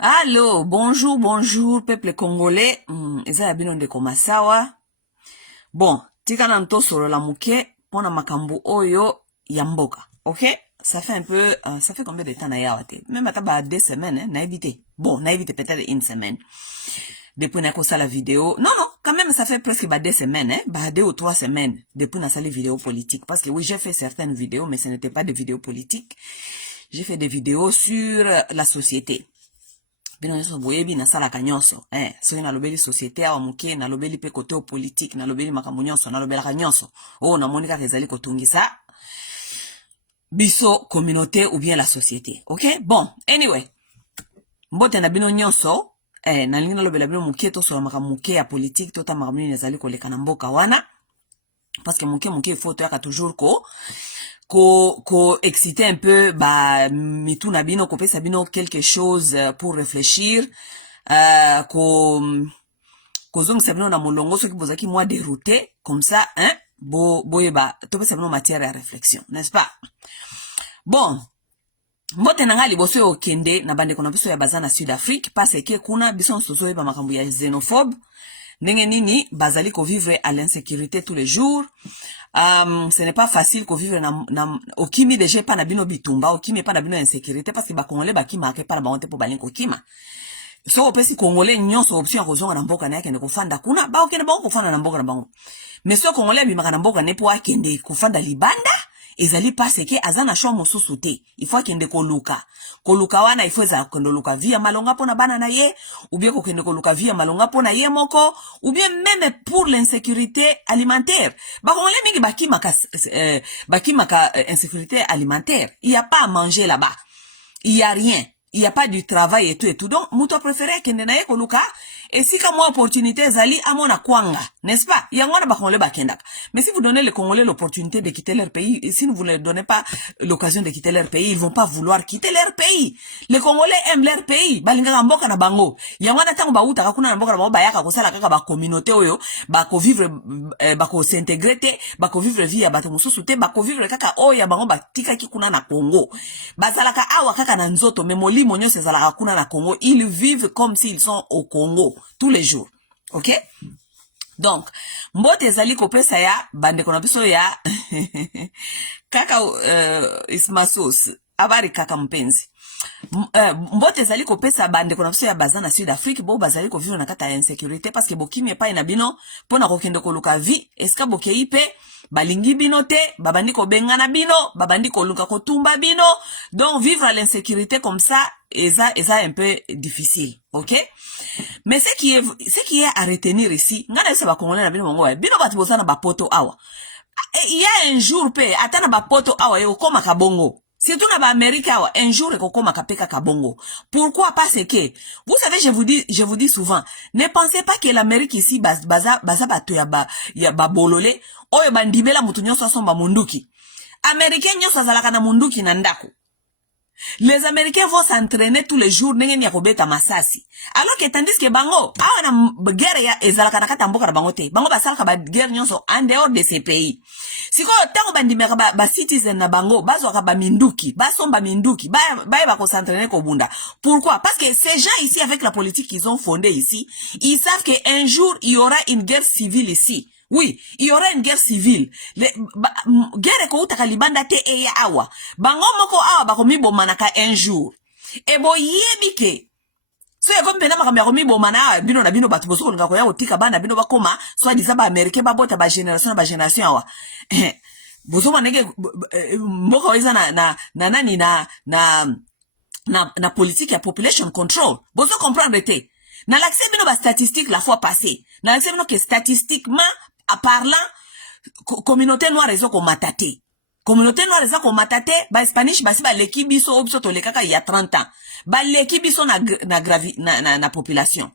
Allô, bonjour, bonjour, peuple congolais. Eza ya bino ndeko masawa. Bon, tika na nto solo la muke, pona makambo oyo ya mboka. Ok? Ça fait combien de temps na yawate? Même ata ba 2 semaines, na évité. Bon, na évité peut-être une semaine. Depuis na kosa la vidéo. Non, non, quand même, ça fait presque ba 2 semaines, ba 2 ou 3 semaines. Depuis na sali vidéo politique. Parce que oui, j'ai fait certaines vidéos, mais ce n'était pas des vidéos politiques. J'ai fait des vidéos sur la société. Bino nyonso boyebi nasalaka nyonso soki nalobeli société awa moke nalobeli pe kote politique nalobeli makambo nyonso nalobelaka nyonso namoni kaka ezali kotungisa biso communauté ou bien la société. Ok, bon, anyway, mbote na bino nyonso nalingi nalobela bino moke tosola makambo moke ya politique tota makambo nini ezali koleka na mboka wana parce que moke il faut toyaka toujours ko exciter un peu mitu na bino kopesa bino quelque chose pour réfléchir ko zongisa bino na molongo soki bozaki moi dérouté comme ça boyeba topesa bino matière à réflexion, n'est-ce pas? Bon, mbote na ngai liboso yo kende na bandeko na biso ya baza na Sud Afrique parce que kuna biso tozoyeba makambo ya xénophobe ndenge nini bazali ko vivre à l'insécurité tous les jours. Ce n'est pas facile ko vivre na okimi déjà pas na bino bitumba, okimi pas na bino insécurité parce que ba congolais bakima ke pas ba honte pour balinko kima. So opesi congolais nyonso option kozonga na mboka na yake ne kofanda kuna ba okene ba kofanda na mboka na bango. Mais so congolais bimaka na mboka ne po akende kofanda libanda ezali parce que azana choix mosusu te. Il faut akende koluka wana il faut za kende luka via malonga pona bana na ye ou bien kokende koluka via malonga pona ye moko ou bien même pour l'insécurité alimentaire. Ba congolais mingi bakimaka insécurité alimentaire. Il y a pas à manger là-bas. Il y a rien. Il y a pas du travail et tout. Donc, muto préféré kende na ye koluka et si comme opportunité zali amona kwanga, n'est-ce pas? Yangwana ba Congolais ba kendaka. Mais si vous donnez les Congolais l'opportunité de quitter leur pays, et si vous ne leur donnez pas l'occasion de quitter leur pays, ils vont pas vouloir quitter leur pays. Les Congolais aiment leur pays. Balingaka mboka na bango. Yangwana tango ba uta kakuna na mboka na bango ba yaka kosala kaka ba communauté oyo, ba ko vivre ba ko s'intégrer te, ba ko vivre vie ya bato mususu te, ba ko vivre kaka oyo ya bango ba tika ki kuna na Congo. Bazalaka awa kaka na nzoto memoli monyo sezalaka kuna na Congo, ils vivent comme s'ils sont au Congo tous les jours. Ok? Donc, mbote ezali kopesa ya bandeko na biso ya kaka ismasos abari kaka mpenzi. Mbote ezali kopesa bandeko na biso ya baza na Sud Afrique bo bazali ko vivre na kata ya insécurité parce que bokimi epai na bino pona kokende koluka vie eska bokei pe balingi bino te babandi ko bengana bino babandi ko luka kotumba bino. Donc vivre à l'insécurité comme ça eza un peu difficile. Ok? Mais ce qui est à retenir ici, ngana yesa ba congolais na bino mongo bino bati bozana ba poto awa. Il y a un jour pe atana ba poto awa yo koma kabongo. Surtout na ba Amérique awa un jour eko koma kapeka kabongo. Pourquoi? Parce que vous savez, je vous dis souvent, ne pensez pas que l'Amérique ici baza bato ya ba bolole oyo bandimela mutu nyonso somba munduki. Américain nyonso azalaka na munduki na ndako. Les Américains vont s'entraîner tous les jours nenge nya kobeta masasi. Alors que tandis que bango awa na guerre ya ezalaka na kata mboka na bango te. Bango basalaka ba guerre nyonso en dehors de ces pays. Siko tango bandimeka ba citizen na bango bazwaka ba minduki, basomba minduki, ba ko s'entraîner ko bunda. Pourquoi? Parce que ces gens ici avec la politique qu'ils ont fondée ici, ils savent que un jour il y aura une guerre civile ici. Oui, il y aura une guerre civile. Guerre ko utaka libanda te eya awa. Bango moko awa bako mibomanaka un jour. Et bo yebike. So ya kombe na makamya ko mibomana bino na bino batu boso nga ko ya otika bana bino bakoma so disaba ba américain ba bota ba génération awa. Boso manenge moko iza na politique ya population control. Boso comprendre te. Na l'accès bino ba statistique la fois passée. Na l'accès bino que statistiquement parlant, communauté noire ezo ko matate. Communauté noire ezo ko matate, ba Spanish basi ba leki biso obiso to lekaka il y a 30 ans. Ba leki biso na population.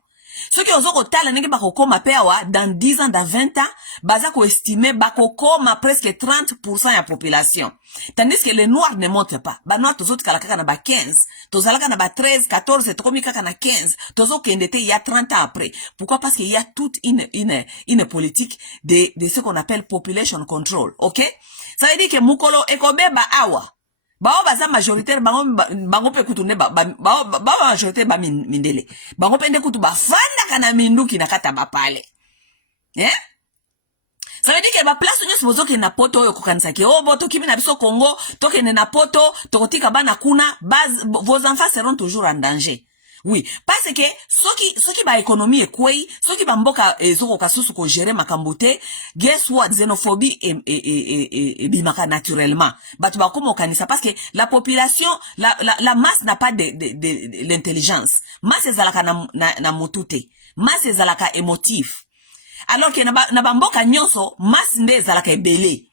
Ce qui ozo ko tala nenge ba ko koma pe awa dans 10 ans, dans 20 ans, baza ko estimer ba ko koma presque 30% ya population. Tandis que les noirs ne montrent pas. Ba noirs tozo tikala kaka na ba 15, tozalaka na ba 13, 14, tokomi kaka na 15, tozo kendete il y a 30 ans après. Pourquoi? Parce qu'il y a toute une politique de ce qu'on appelle population control. OK? Ça veut dire que mukolo ekobeba awa. bao baza majoritaire bango pe kutunde majoritaire ba mindele bango pende kutu bafanda kana minduki na kata bapale ça veut dire que ba place nyos bozo ke na poto oyo kokanisa ke boto kimi na biso Congo tokene na poto tokotika bana kuna vos enfants seront toujours en danger. Oui, parce que soki ba économie ekwei, soki ba mboka ezoko kasusu ko gérer makambote, guess what, xénophobie et bimaka naturellement. Batu ba komo kanisa parce que la population, la masse n'a pas de l'intelligence. Masse ezalaka na motute. Masse ezalaka émotif. Alors que na ba mboka nyonso, masse nde ezalaka ebele.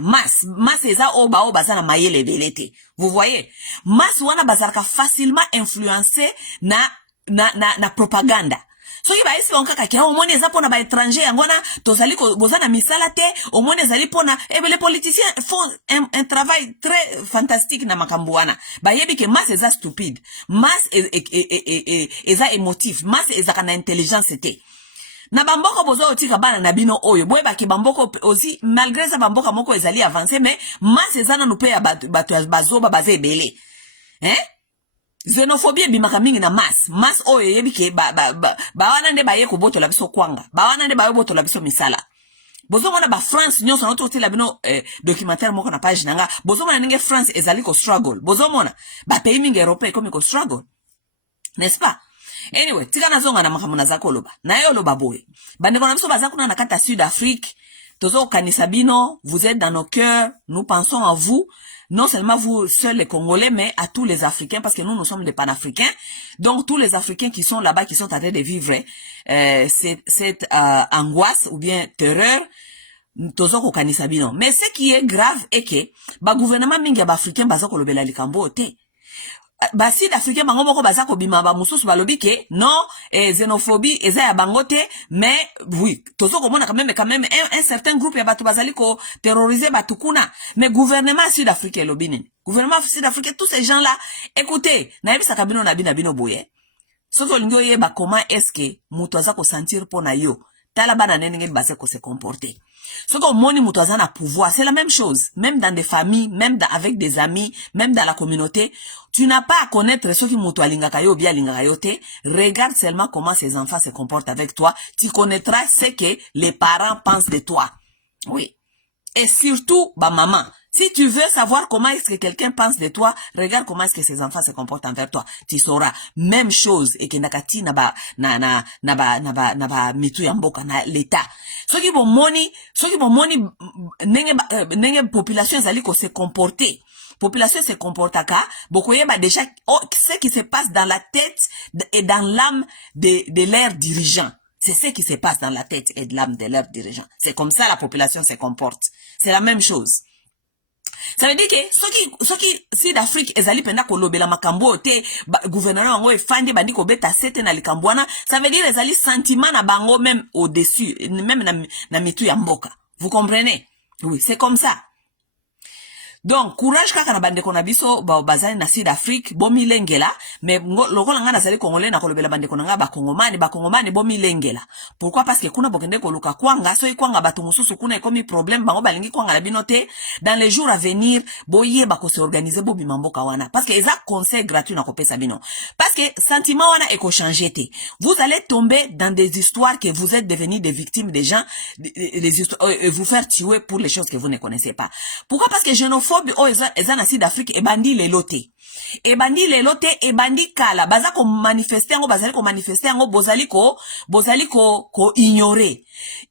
Masse eza oba baza na mayele belete. Vous voyez? Masse wana bazalaka facilement influencé na propaganda. Soki ba esi onkaka ke omone eza pona ba étranger yangona tozali ko bozana misala te omone ezali pona les politiciens font un travail très fantastique na makambo wana. Ba yebi ke masse eza stupide. Masse eza émotif. Masse eza kana intelligence te. Na bamboko bozo otika bana na bino oyo boye baki bamboko aussi malgré ça bamboka moko ezali avancé mais masse ezana no pe ya bato bazoba baze ebele xénophobie bimaka mingi na masse oyo yebi ke ba wana nde baye ko boto la biso kwanga ba wana nde baye boto la biso misala bozo mona ba France nyonso na to tela bino documentaire moko na page nanga bozo mona ndenge France ezali ko struggle bozo mona ba pays mingi européen comme ko struggle n'est-ce pas? Anyway, tika nazonga na makamuna za koloba. Na yo loba boy. Bandeko na biso baza kuna na kata Sud-Afrique. Tozo kanisa bino, vous êtes dans nos cœurs. Nous pensons à vous. Non seulement vous seuls les Congolais, mais à tous les Africains, parce que nous sommes des Panafricains. Donc tous les Africains qui sont là-bas, qui sont en train de vivre cette angoisse ou bien terreur, tozo ko kanisa bino. Mais ce qui est grave est que ba gouvernement mingi ba africain baza ko lobela likambo te. Ba Sud-Africain bango moko baza ko bima ba mususu balobi ke non xénophobie eza ya bangote mais oui tozo ko mona quand même un certain groupe ya batu bazali ko terroriser batu kuna mais gouvernement Sud-Africain lobini gouvernement Sud-Africain tous ces gens là écoutez na yebisa kabino na bino boye soto lingo yeba comment est-ce que mutu aza ko sentir pona yo tala bana nenge baza ko se comporter. Ce qu'on moni moutouazan à pouvoir, c'est la même chose. Même dans des familles, même avec des amis, même dans la communauté, tu n'as pas à connaître ce qui moutoualingakayo ou bien lingakayote. Regarde seulement comment ces enfants se comportent avec toi. Tu connaîtras ce que les parents pensent de toi. Oui. Et surtout, bah maman, si tu veux savoir comment est-ce que quelqu'un pense de toi, regarde comment est-ce que ses enfants se comportent envers toi. Tu sauras. Même chose, et que nakati naba mitu yamboka na l'état. Ce qui bon money, nenge population zali ko se comporter. Population se comporte ka, bokoye ba déjà, ce qui se passe dans la tête et dans l'âme de leurs dirigeants. C'est ce qui se passe dans la tête et de l'âme de leurs dirigeants. C'est comme ça la population se comporte. C'est la même chose. Ça veut dire que ceux qui Sud-Afrique ezali penda kolobela makambo te gouverneur wango efandi bandi ko beta sete na likambwana, ça veut dire ezali sentiment na bango même au-dessus, même na mitu ya mboka. Vous comprenez? Oui, c'est comme ça. Donc courage kaka na bandeko na biso bazali na Sud-Afrique bomi lengela mais lokola nga nazali congolais na kolobela bandeko nga ba kongomani bomi lengela. Pourquoi? Parce que kuna bokende ko luka kwanga so ikwanga bato mususu kuna ekomi problème bango balingi kwanga la binote dans les jours à venir boye ba ko se organiser bobi mamboka wana parce que eza conseil gratuit na kopesa bino parce que sentiment wana eko changer te. Vous allez tomber dans des histoires que vous êtes devenus des victimes des gens les histoires vous faire tuer pour les choses que vous ne connaissez pas. Pourquoi? Parce que xénophobie oh eza na Sud-Afrique ebandi lelote ebandi kala baza ko manifester ngo bazali ko manifester ngo bozali ko ignorer.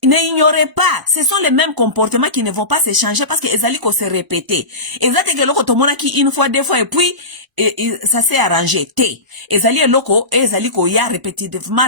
Ne ignorez pas, ce sont les mêmes comportements qui ne vont pas se changer parce que ezali ko se répéter. Ezate ke loko tomona ki une fois deux fois et puis ça s'est arrangé te. Ezali ko ya répétitivement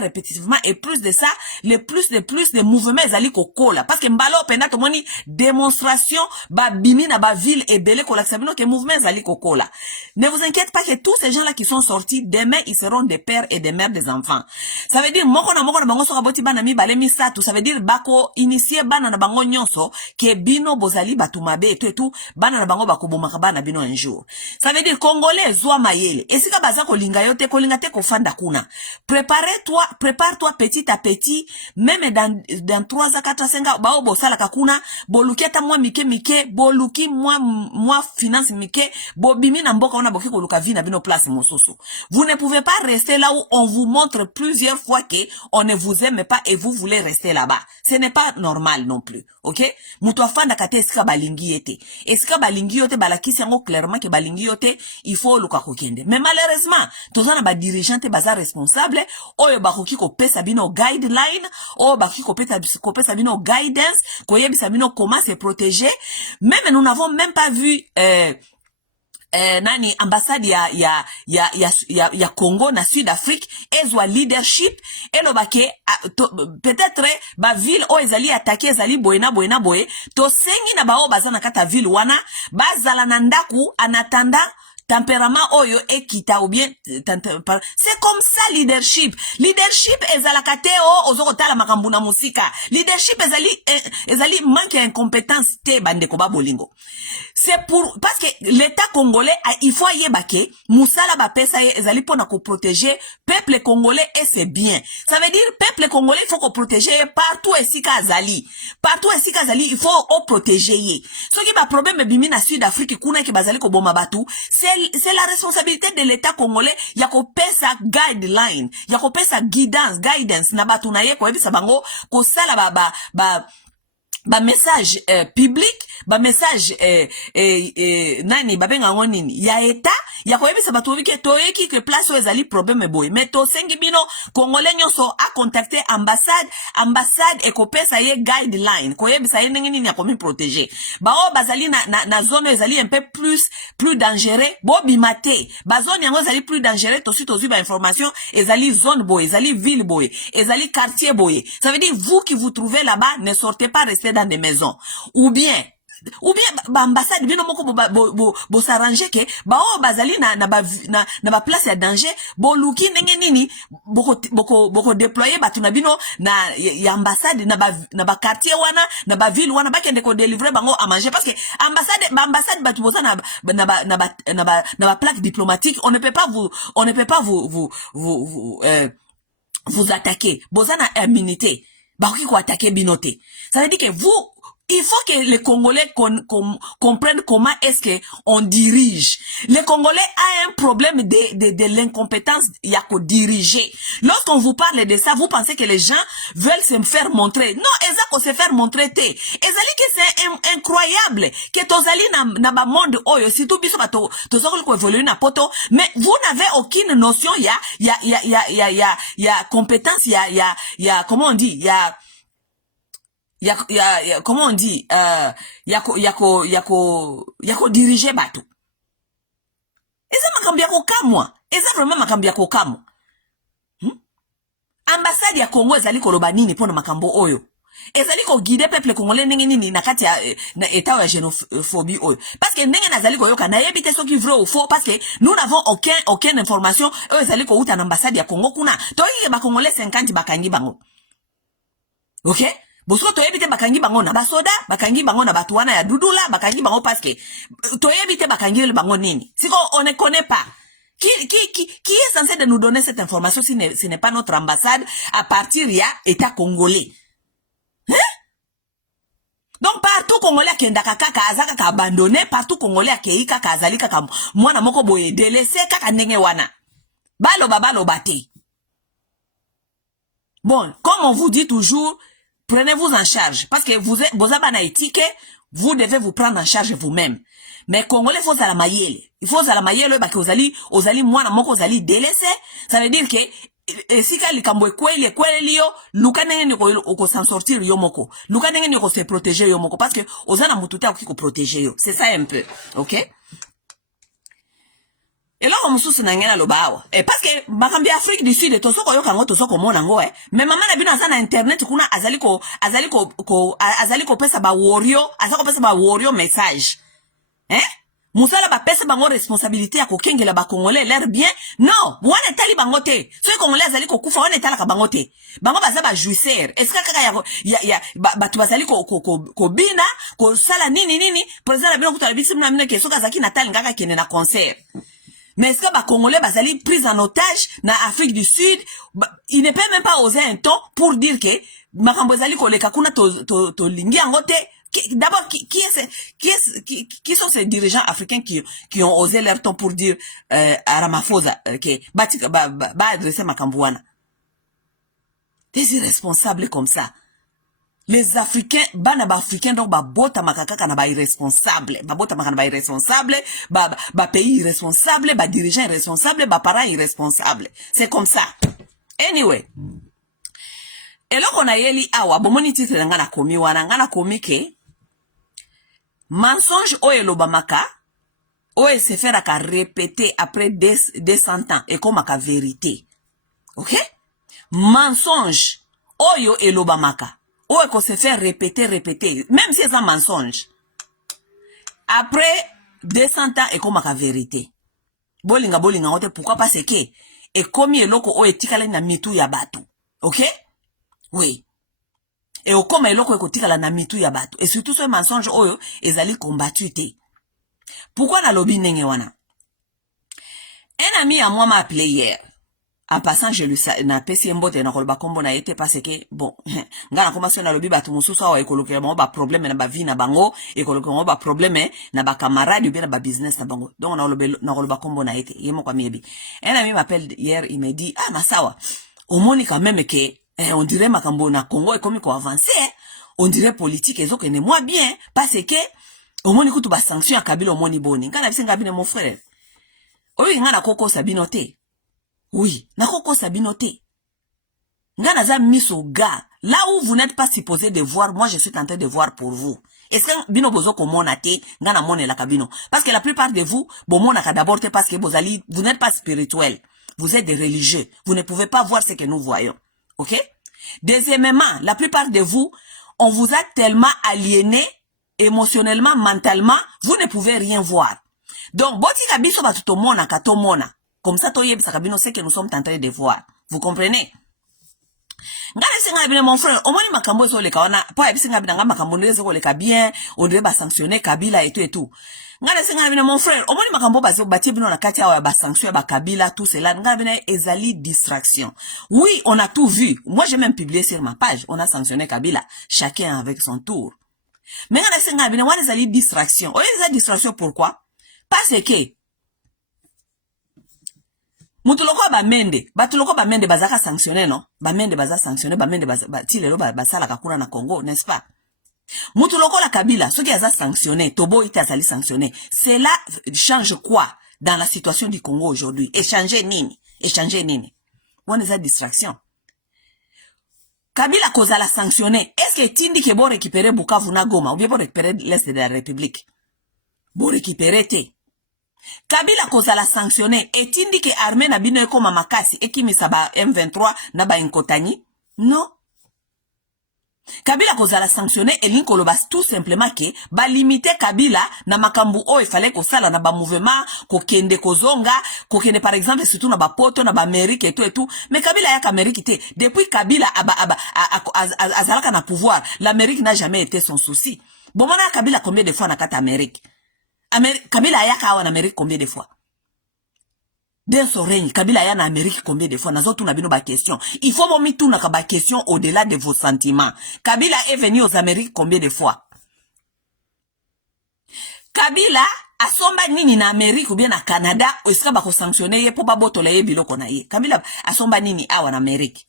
et plus de ça, plus de mouvements ezali ko kola parce que mbalo penda tomoni démonstration ba bimi na ba ville et belé ko la sabino que mouvement ezali ko kola. Ne vous vous inquiète pas que tous ces gens-là qui sont sortis, demain, ils seront des pères et des mères des enfants. Ça veut dire, moko na bango soka boti bana mi bale mi satu, ça veut dire, bako, initier bana na bango nyonso, ke bino bozali batumabe et tout, bana na bango bako bomaka bana bino un jour. Ça veut dire, Congolais, zwa mayele. Et si ka baza kolinga yote, kolinga te kofanda kuna. Prépare-toi petit à petit, même dans 3 à 4 à 5 ans, bao bosala kakuna, boluketa mwa mike, boluki mwa finance mike, bobimi na mboka ona boki koluka vina bino place mosusu. Vous ne pouvez pas rester là où on vous montre plusieurs fois que on ne vous aime pas et vous voulez rester là-bas. Ce n'est pas normal non plus. OK? Mutu afanda kate esika balingi yete. Esika balingi yote balakisi yango clairement que balingi yote, il faut luka kokende. Mais malheureusement, tozana ba dirigeant te baza responsable, oyo bakoki ko pesa bino guideline, oyo bakoki ko pesa bino guidance, koyebisa bino comment se protéger. Même nous n'avons même pas vu nani ambassade ya Congo na Sud-Afrique ezwa leadership elobake peut-être ba ville o ezali attaquer ezali boye to sengi na bao bazana kata ville wana bazala na ndaku anatanda tempérament oyo ekita ou bien c'est comme ça leadership ezalakate o ozokotala makambo na musika leadership ezali manque incompétence te bande ko babolingo. C'est parce que l'état congolais il faut yebake musala ba pesa ezali pona ko protéger peuple congolais et c'est bien. Ça veut dire peuple congolais il faut ko protéger partout esika azali il faut o protéger. Ce qui ba problème bimi na Sud-Afrique kuna ki bazali ko boma batu c'est la responsabilité de l'état congolais ya ko pesa guideline ya ko pesa guidance na batu na ye ko ebisa bango ko sala ba message public ba message nani babenga ngonini ya eta ya koyebisa batu wike toyeki ke place ezali problème boy mais to sengi bino congolais nyonso a contacter ambassade e kopesa ye guideline koyebisa ye ndenge nini ya komi protéger bao bazali na zone ezali un peu plus dangereux bo bimate ba zone yango ezali plus dangereux to suite aux information ezali zone boy ezali ville boy ezali quartier boy. Ça veut dire vous qui vous trouvez là-bas ne sortez pas, restez dans des maisons ou bien ambassade bino moko bo s'arranger ke ba o bazali na ba place ya danger bo luki ndenge nini boko déployer batu na bino na ya ambassade na ba quartier wana na ba ville wana ba kende ko délivrer bango à manger parce que ambassade batu boza na ba plaque diplomatique on ne peut pas vous attaquer boza na immunité ba ko attaquer binote. Ça veut dire que vous il faut que les Congolais comprennent comment est-ce que on dirige. Les Congolais ont un problème de l'incompétence, il y a qu'à diriger. Lorsqu'on vous parle de ça, vous pensez que les gens veulent se faire montrer. Non, ils ont se faire montrer. Ils que c'est incroyable que tozali na ba monde oyo si tout biso bato tozoko ko évoluer na poto, mais vous n'avez aucune notion il y a compétence, il y a comment on dit, comment on dit yako diriger bato. Eza makambi yako kamwa. Eza vraiment makambi yako kamwa. Ambassade ya Congo ezali koloba nini pona makambo oyo. Ezali ko guider peuple congolais ndenge nini na kati ya na état ya xénophobie oyo. Parce que ndenge nazali ko yoka na yebite soki vrai ou faux parce que nous n'avons aucune information ezali ko uta na ambassade ya Congo kuna. To yi ba Congolais 50 bakangi bango. OK? Bosko toyebite bakangi bango na basoda, bakangi bango na batuana ya dudula, bakangi bango parce que toyebite bakangi le bango nini. Si on ne connaît pas. Qui est censé de nous donner cette information si ce n'est pas notre ambassade à partir ya état congolais. Hein? Donc partout congolais kendaka kaka azaka ka abandonné, partout congolais akei kaka azali kaka mwana moko boye délaissé kaka ndenge wana. Balo bate. Bon, comme on vous dit toujours, prenez-vous en charge. Parce que vous avez éthique, vous devez vous prendre en charge vous-même. Mais Congolais, il faut à la maillelle. Il faut à la maillelle, parce que vous allez, moi, moko, vous allez délaisser. Ça veut dire que, si ka likambo kweli liyo, luka nenge niko s'en sortir yo moko. Luka nenge niko se protéger yo moko. Parce que, ozana mututa ko protéger yo. C'est ça un peu. OK? Et là, on se souvient na lobawa. Et parce que, makambi Afrique du Sud, tosoko yo kango tosoko mona ngo Mais maman na bino na internet kuna azali ko pesa ba warrior, azali ko pesa ba warrior message. Hein? musala ba pesa bango responsabilité ya kokengela ba congolais l'air bien non wana tali bango te so congolais azali kokufa wana tala ka bango te bango baza ba jouisseur est-ce que kaka ya batu bazali ko bina ko sala nini président na bino kutala bisim na mine ke so kazaki natali ngaka kene na concert mais est-ce que ba congolais bazali pris en otage na Afrique du Sud il ne peut même pas oser un ton pour dire que makambo ezali koleka kuna to lingi yango te. D'abord, qui sont ces dirigeants africains qui ont osé leur ton pour dire à Ramaphosa que va adresser Makambouana? Des irresponsables comme ça. Les Africains, Africains donc bota makaka na ba irresponsable, bota makaka na ba irresponsable, ba pays irresponsable, ba dirigeants irresponsables, ba parents irresponsables. C'est comme ça. Anyway. Et là qu'on a yeli awa bomoni titre ngana komi wana ngana komi ke mensonge oye lobamaka oye se faire à répéter après 200 ans et comme à vérité. OK? Mensonge oyo et lobamaka oye ko se faire répéter même si c'est un mensonge après 200 ans et comme à vérité. Bolinga ote pourquoi parce que et comme eloko oye tikala na mitu ya batu. OK? Oui. Et au comme eloko ekotikala na mitu ya batu. Et surtout ce mensonge oyo ezali combattu te. Pourquoi na lobby ndenge wana? Un ami à moi m'a appelé hier. En passant, je lui na pesi mbote na koloba kombo na été parce que bon, ngana commencé na lobby batu mususu wa ekoloke ba problème na ba vie na bango, ekoloke ba problème na ba camarade ou bien na ba business na bango. Donc na koloba kombo na été. Yemo kwa miebi. Un ami m'appelle hier, il me dit "Ah masawa, omoni quand même que on dirait makambo na Congo est comme avancé, on dirait politique et que ne moi bien parce que au moins écoute ba sanction à Kabila au moni boni ngana bisenga bine mon frère oyi ngana koko sabinote oui na koko sabinote ngana za miso ga là où vous n'êtes pas supposé de voir moi je suis en train de voir pour vous est-ce que bino bozo ko monate ngana mone la kabino parce que la plupart de vous bon monaka d'abord parce que vous n'êtes pas spirituel, vous êtes des religieux, vous ne pouvez pas voir ce que nous voyons. OK? Deuxièmement, la plupart de vous, on vous a tellement aliéné émotionnellement, mentalement, vous ne pouvez rien voir. Donc, boti kabiso batutomona katomona. Comme ça, toyeb sakabino c'est que nous sommes en train de voir. Vous comprenez? Ngale singa bine mon frère, au moins makambo so le kaona, pa ebisinga bina makambo ndezo ko le ka bien, on devait sanctionner Kabila et tout. Ngale singa bine mon frère, au moins makambo bazo batie bino na kati ya ba sanction ba Kabila tout cela, ngale bine ezali distraction. Oui, on a tout vu. Moi j'ai même publié sur ma page, on a sanctionné Kabila, chacun avec son tour. Mais ngale singa bine wana ezali distraction. Oye ezali distraction pourquoi? Parce que mutuloko ba mende bazaka sanctionné non ba mende baza sanctionné ba mende tilelo basala kakuna na Congo n'est-ce pas mutuloko la Kabila ce qui a sanctionné tobo ita azali sanctionné cela change quoi dans la situation du Congo aujourd'hui échanger nini on est à distraction Kabila cause la sanctionné est-ce que tindi ke bo récupérer Bukavu na Goma ou bien bo récupérer l'est de la République bo récupérer te Kabila koza la sanctionné et tindi que armée na bino eko mamakasi ekimisa ba M23 na ba Nkotani non Kabila koza la sanctionné et linko lobas tout simplement que ba limiter Kabila na makambu o il fallait ko sala na ba mouvement ko kende ko zonga ko kende par exemple surtout na ba poto na ba Amérique et tout mais Kabila ya Amérique té depuis Kabila azalaka na pouvoir l'Amérique n'a jamais été son souci bon mana Kabila combien de fois na kata Amérique Kabila ayaka awa en Amérique combien de fois? Dans son règne, Kabila ayaka en Amérique combien de fois? Nazo tout na bino ba question. Il faut momi tout na ba question au-delà de vos sentiments. Kabila est venu aux Amériques combien de fois? Kabila asomba nini na Amérique ou bien na Canada ou est-ce ba ko sanctionner ye po ba botola ye biloko na ye. Kabila asomba nini awa en Amérique?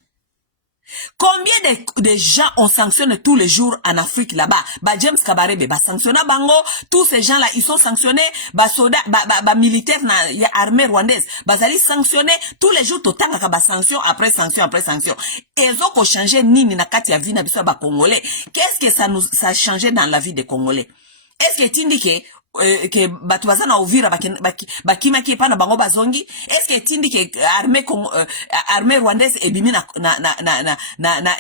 Combien de gens on sanctionne tous les jours en Afrique là-bas? Ba James Kabarebe, ba sanctionner bango, tous ces gens-là, ils sont sanctionnés, ba soldats, ba militaires na armée rwandaise, ba zali sanctionner tous les jours totanga ka ba sanction après sanction après sanction. Et zo ko changer nini na kati ya vie na biso ba Congolais. Qu'est-ce que ça a changé dans la vie des Congolais? Est-ce que tindi que batu bazana Uvira bakima ki pa na bango bazongi est-ce que tindi que armée rwandaise ebimi na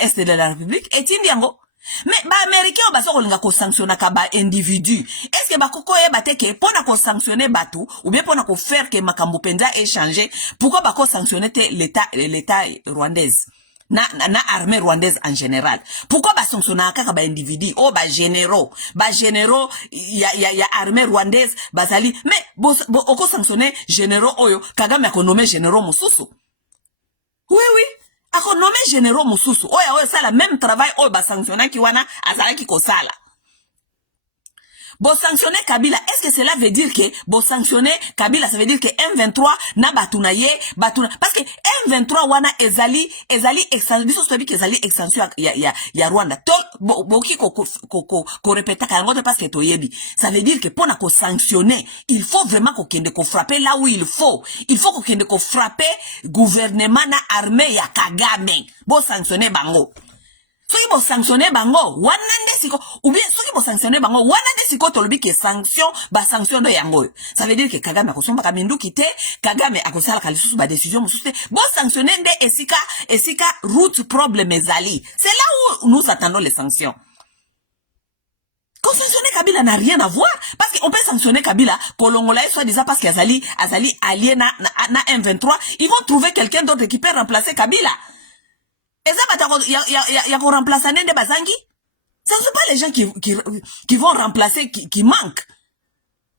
est de la République et tindi yango Mais ba américain ba so kolinga ko sanctionner ka ba individu. Est-ce que ba koko e ba te ke pona ko sanctionner batu ou bien pona ko faire que makambo penza échanger, pourquoi ba ko sanctionner te l'état rwandaise? Na armée rwandaise en général. Pourquoi ba sanctionner kaka ba individu o ba généraux ya armée rwandaise bazali mais oko sanctionner généraux oyo Kagame ko nommer généraux mususu. Oui. Ako nommé généraux mususu. Oya ça la même travail oya ba sanctionner ki wana azalaki ko sala. Bo sanctionner Kabila, est-ce que cela veut dire que bo sanctionner Kabila, ça veut dire que M23 na batuna parce que M23 wana ezali extension ya Rwanda. Boki ko répéter kangote parce que toyebi. Ça veut dire que pour na ko sanctionner, il faut vraiment ko kende ko frapper là où il faut. Il faut ko kende ko frapper gouvernement na armée ya Kagame. Bo sanctionner bango. Soki bo sanctionner bango, wanande siko, ou bien soki bo sanctionner bango, wanande siko tolobi ke sanction, ba sanction do yango. Ça veut dire que Kagame akosomba kamindu kite, Kagame akosala kalisusu ba décision mususu, bo sanctionner nde esika root problem ezali. C'est là où nous attendons les sanctions. Quand sanctionner Kabila n'a rien à voir, parce qu'on peut sanctionner Kabila, Kolongola soit disant parce qu'Azali allié na M23, ils vont trouver quelqu'un d'autre qui peut remplacer Kabila. Et ça, il y a qu'on remplace Nende Bazangi. Ce ne sont pas les gens qui vont remplacer, qui manquent.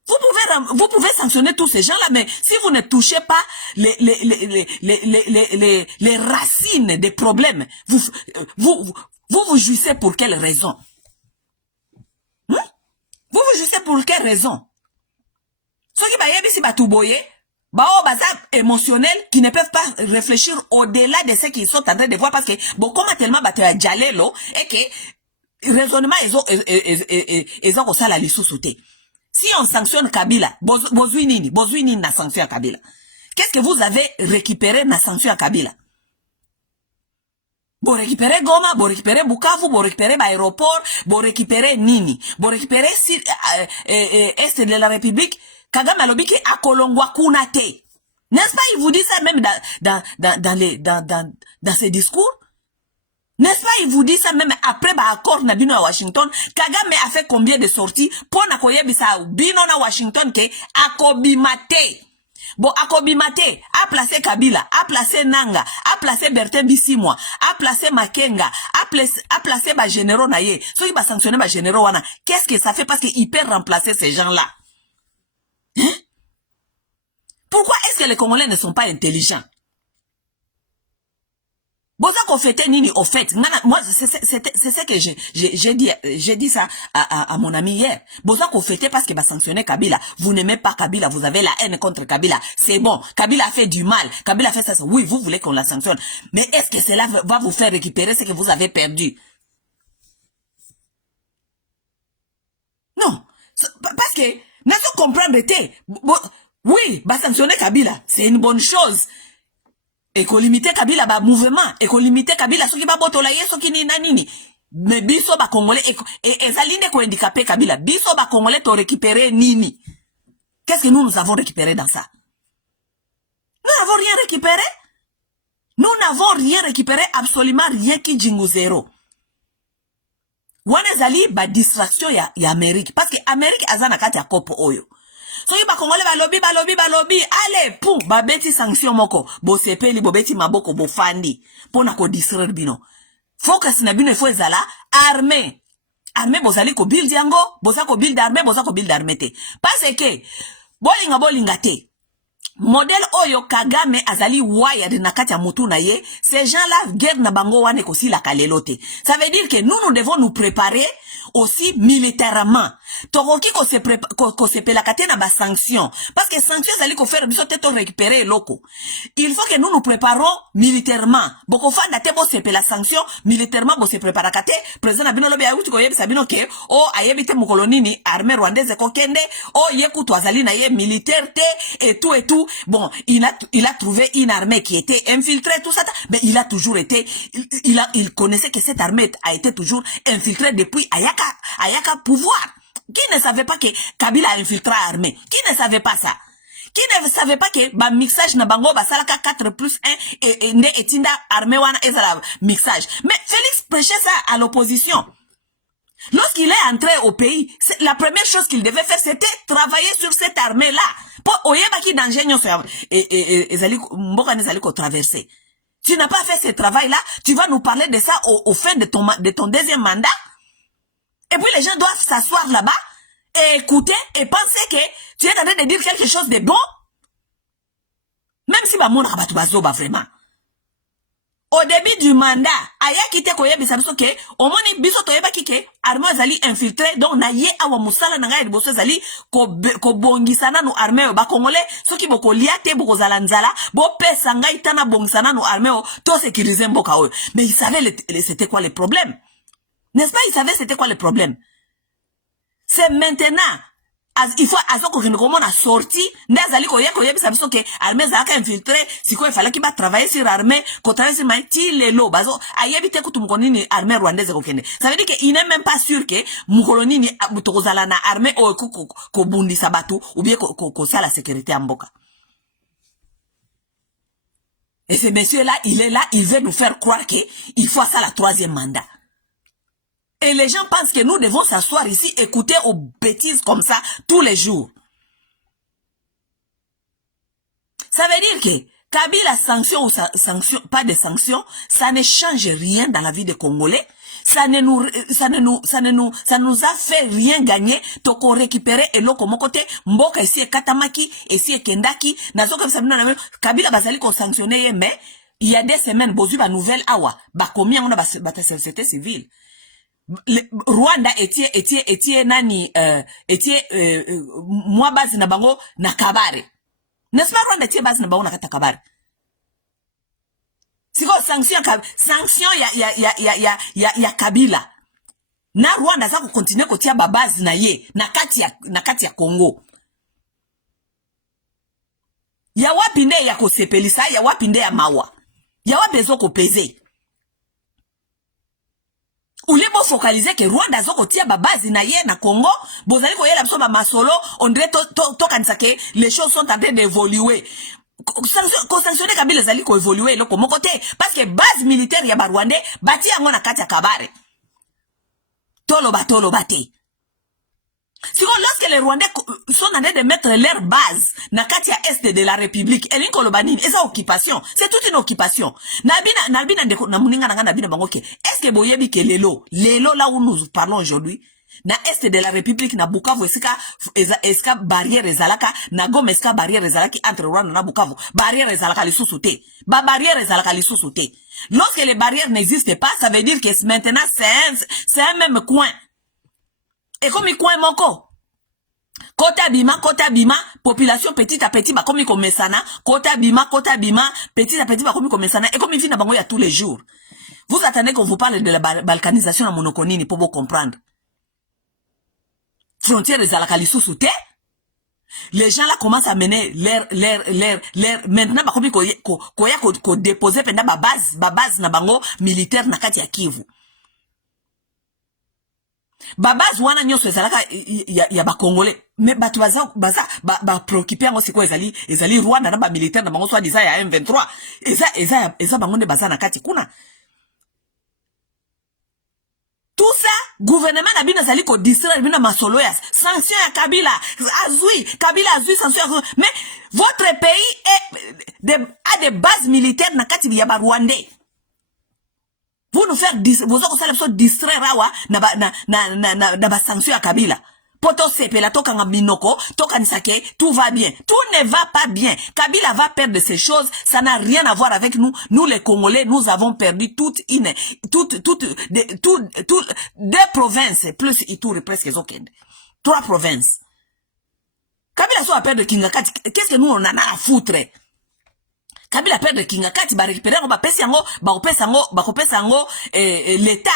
Vous pouvez sanctionner tous ces gens-là, mais si vous ne touchez pas les racines des problèmes, vous jouissez pour quelle raison? Vous jouissez pour quelle raison? Ceux qui bayebi si batouboye, baza émotionnels qui ne peuvent pas réfléchir au-delà de ce qu'ils sont en train de voir parce que bon comment tellement battu jalelo et que raisonnement ils ont ça la lisusuté. Si on sanctionne Kabila, bozuinini na sanction à Kabila. Qu'est-ce que vous avez récupéré na sanction à Kabila? Bon récupérer Goma, bon récupérer Bukavu, bon récupérer l'aéroport, bon récupérer Nini, bon récupérer Est de la République. Kagame alobi ke akolongwa kunate. N'est-ce pas, il vous dit ça même dans ses discours? N'est-ce pas, il vous dit ça même après accord na bino à Washington? Kagame a fait combien de sorties pour na koyebisa bino na Washington ke akobimate. Bon, akobimate a placé Kabila, a placé Nanga, a placé Bertin Bisimwa, a placé Makenga, a placé ba généraux naye. Ceux qui va sanctionner ba généraux wana. Qu'est-ce que ça fait parce qu'il peut remplacer ces gens-là? Hein? Pourquoi est-ce que les Congolais ne sont pas intelligents? Boza qu'on fêtait nini au fait. Moi, c'est ce que j'ai dit ça à mon ami hier. Boza qu'on fêtait parce que va sanctionner Kabila. Vous n'aimez pas Kabila, vous avez la haine contre Kabila. C'est bon. Kabila a fait du mal. Kabila a fait ça. Oui, vous voulez qu'on la sanctionne. Mais est-ce que cela va vous faire récupérer ce que vous avez perdu? Non. Parce que, n'a-t-on comprendre oui, bah sanctionner Kabila, c'est une bonne chose. Et qu'on limite Kabila, bah mouvement. Et qu'on limite Kabila, ceux qui va botola ceux qui ni nanini. Mais biso ba Congolais, et Zaline ko handicapé Kabila, biso ba Congolais to récupérer nini. Qu'est-ce que nous avons récupéré dans ça? Nous n'avons rien récupéré. Nous n'avons rien récupéré, absolument rien qui jingu zéro. Wane zali ba distraction ya Amérique. Parce que Amérique azana kati ya kopo oyo. So yi ba Congolais balobi, allez, pou, ba beti sanction moko, bo sepeli, bo beti maboko, bo fandi, po na ko distraire bino. Focus na bino, faut ezala, armée. Armée, bo zali ko build yango, bo sa ko build armée, bo sa ko build armée te. Parce que, bolinga te. Modèle oyo Kagame azali wired na kati ya mutu na ye, ces gens-là, guerre na bango wane kosi la kalelote. Ça veut dire que nous devons nous préparer aussi militairement. Toroki ko se pelakate na ba sanction. Parce que sanction zali ko faire biso teto récupérer loko. Il faut que nous nous préparons militairement. Boko fanda te bo se pela sanction militairement bo se prépara kate. Président Abino lobi ayuti ko yebi sabino ke o ayebite mukolonini armée rwandaise ko kende o yeku to azali na ye militaire te et tout. Bon, il a trouvé une armée qui était infiltrée tout ça, mais il a toujours été il connaissait que cette armée a été toujours infiltrée depuis Ayaka pouvoir. Qui ne savait pas que Kabila a infiltré l'armée? Qui ne savait pas ça? Qui ne savait pas que ba mixage na bango ba salaka 4+1 et ne etinda armée wana ezala mixage? Mais Félix prêchait ça à l'opposition. Lorsqu'il est entré au pays, la première chose qu'il devait faire, c'était travailler sur cette armée-là. Pour oyebaki danger et traverser. Tu n'as pas fait ce travail-là, tu vas nous parler de ça au fin de ton deuxième mandat. Et puis les gens doivent s'asseoir là-bas et écouter et penser que tu es en train de dire quelque chose de bon. Même si Bamon Rabatou Bazoba vraiment. Au début du mandat, aya kite koye bisabiso ke, omoni biso toyeba kike, armée zali infiltré, donc na ye awa musala nanga ediboso zali, ko bongisana no armée ba congolais, soki boko liate boko zalanzala, bo pesa nga itana bongisana no armée to sécuriser mboka oyo. Mais il savait c'était quoi le problème. N'est-ce pas, il savait c'était quoi le problème. C'est maintenant, il faut azoko comment on a sorti ndazali koye bisabiso ke armée zaka infiltré siko il fallait qu'il va travailler sur armée ko travailler sur maïti lelo bazo ayebite kutu mkonini armée rwandaise ko kende. Ça veut dire que il n'est même pas sûr que mukoloni ni tokozala na armée o ko bundisa batu ou bien ko ça la sécurité en mboka. Et ce monsieur là, il est là, il veut nous faire croire que il faut ça la troisième mandat. Et les gens pensent que nous devons s'asseoir ici, écouter aux bêtises comme ça tous les jours. Ça veut dire que Kabila sanction ou sanction, pas de sanction, ça ne change rien dans la vie des Congolais. Ça nous a fait rien gagner. Toko récupérer et l'autre côté, mboka ici et katamaki, ici et kendaki, nazo comme ça, Kabila basali qu'on sanctionné, mais il y a des semaines, bozu ba nouvelle awa, ba combien on a ba société civile. Rwanda etie nani moi base na bango na Kabare. N'est-ce pas Rwanda etie base na bango na kata Kabare. Siko sanction ya Kabila. Na Rwanda za ko continuer ko tia ba base na ye na kati ya Congo. Ya wapinde ya ko sepelisa, ya wapinde ya mawa. Ya wapezo ko peze. Ou les beaux focaliser que Rwanda zoko tia ba base na ye na Congo, bozali ko yela biso ba masolo, on dirait to kanisa ke les choses sont en train d'évoluer. Ko sanctionner Kabila zali ko évoluer loko mon côté parce que base militaire ya ba Rwandais bati yango na kati ya Kabare. Tolo bate. Si lorsque les Rwandais sont en train de mettre leur base na kati ya est de la République, et l'incolobanine, et ça occupation, c'est toute une occupation. Nalbina na muninga na nabina bangoke. Est-ce que boyebi ke lelo là où nous parlons aujourd'hui, na est de la République na Bukavu eska barrière ezalaka, na Goma eska barrière ezalaki entre Rwanda na Bukavu, barrière ezalaka lisusu te. Ba barrière ezalaka lisusu te. Lorsque les barrières n'existent pas, ça veut dire que maintenant c'est un même coin. Et comme il coin moko. Kota bima, population petit à petit, bah comme il commence na, kota bima, petit à petit, bah comme il commence na, et comme il vit na bango ya tous les jours. Vous attendez qu'on vous parle de la balkanisation à Monokonini pour vous comprendre. Frontières des alakalisu sous terre. Les gens là commencent à mener l'air, maintenant, bah comme il ko déposer pendant ba base na bango militaire na kati ya Kivu. Babaz wana nyonso ezalaka ya ba Congolais mais batu ba préoccupé ngo siko ezali Rwanda na ba militaire na bango soit disant ya M23 eza bango ne baza na kati kuna. Tout ça gouvernement na bino zali ko distraire bino masolo ya sanction ya Kabila azui sanction mais votre pays a des bases militaires na kati ya ba Rwandais. Vous nous faites vous avez distraire awa na ba sanction à Kabila. Poto sepela toka ngabinoko, toka nisake, tout va bien. Tout ne va pas bien. Kabila va perdre ces choses, ça n'a rien à voir avec nous. Nous les Congolais, nous avons perdu deux provinces plus Ituri presque Zokende. 3 provinces. Kabila soit à perdre Kingakati, qu'est-ce que nous on en a à foutre? Kabila perdre Kingakati, ba récupérer ba pesa yango l'état.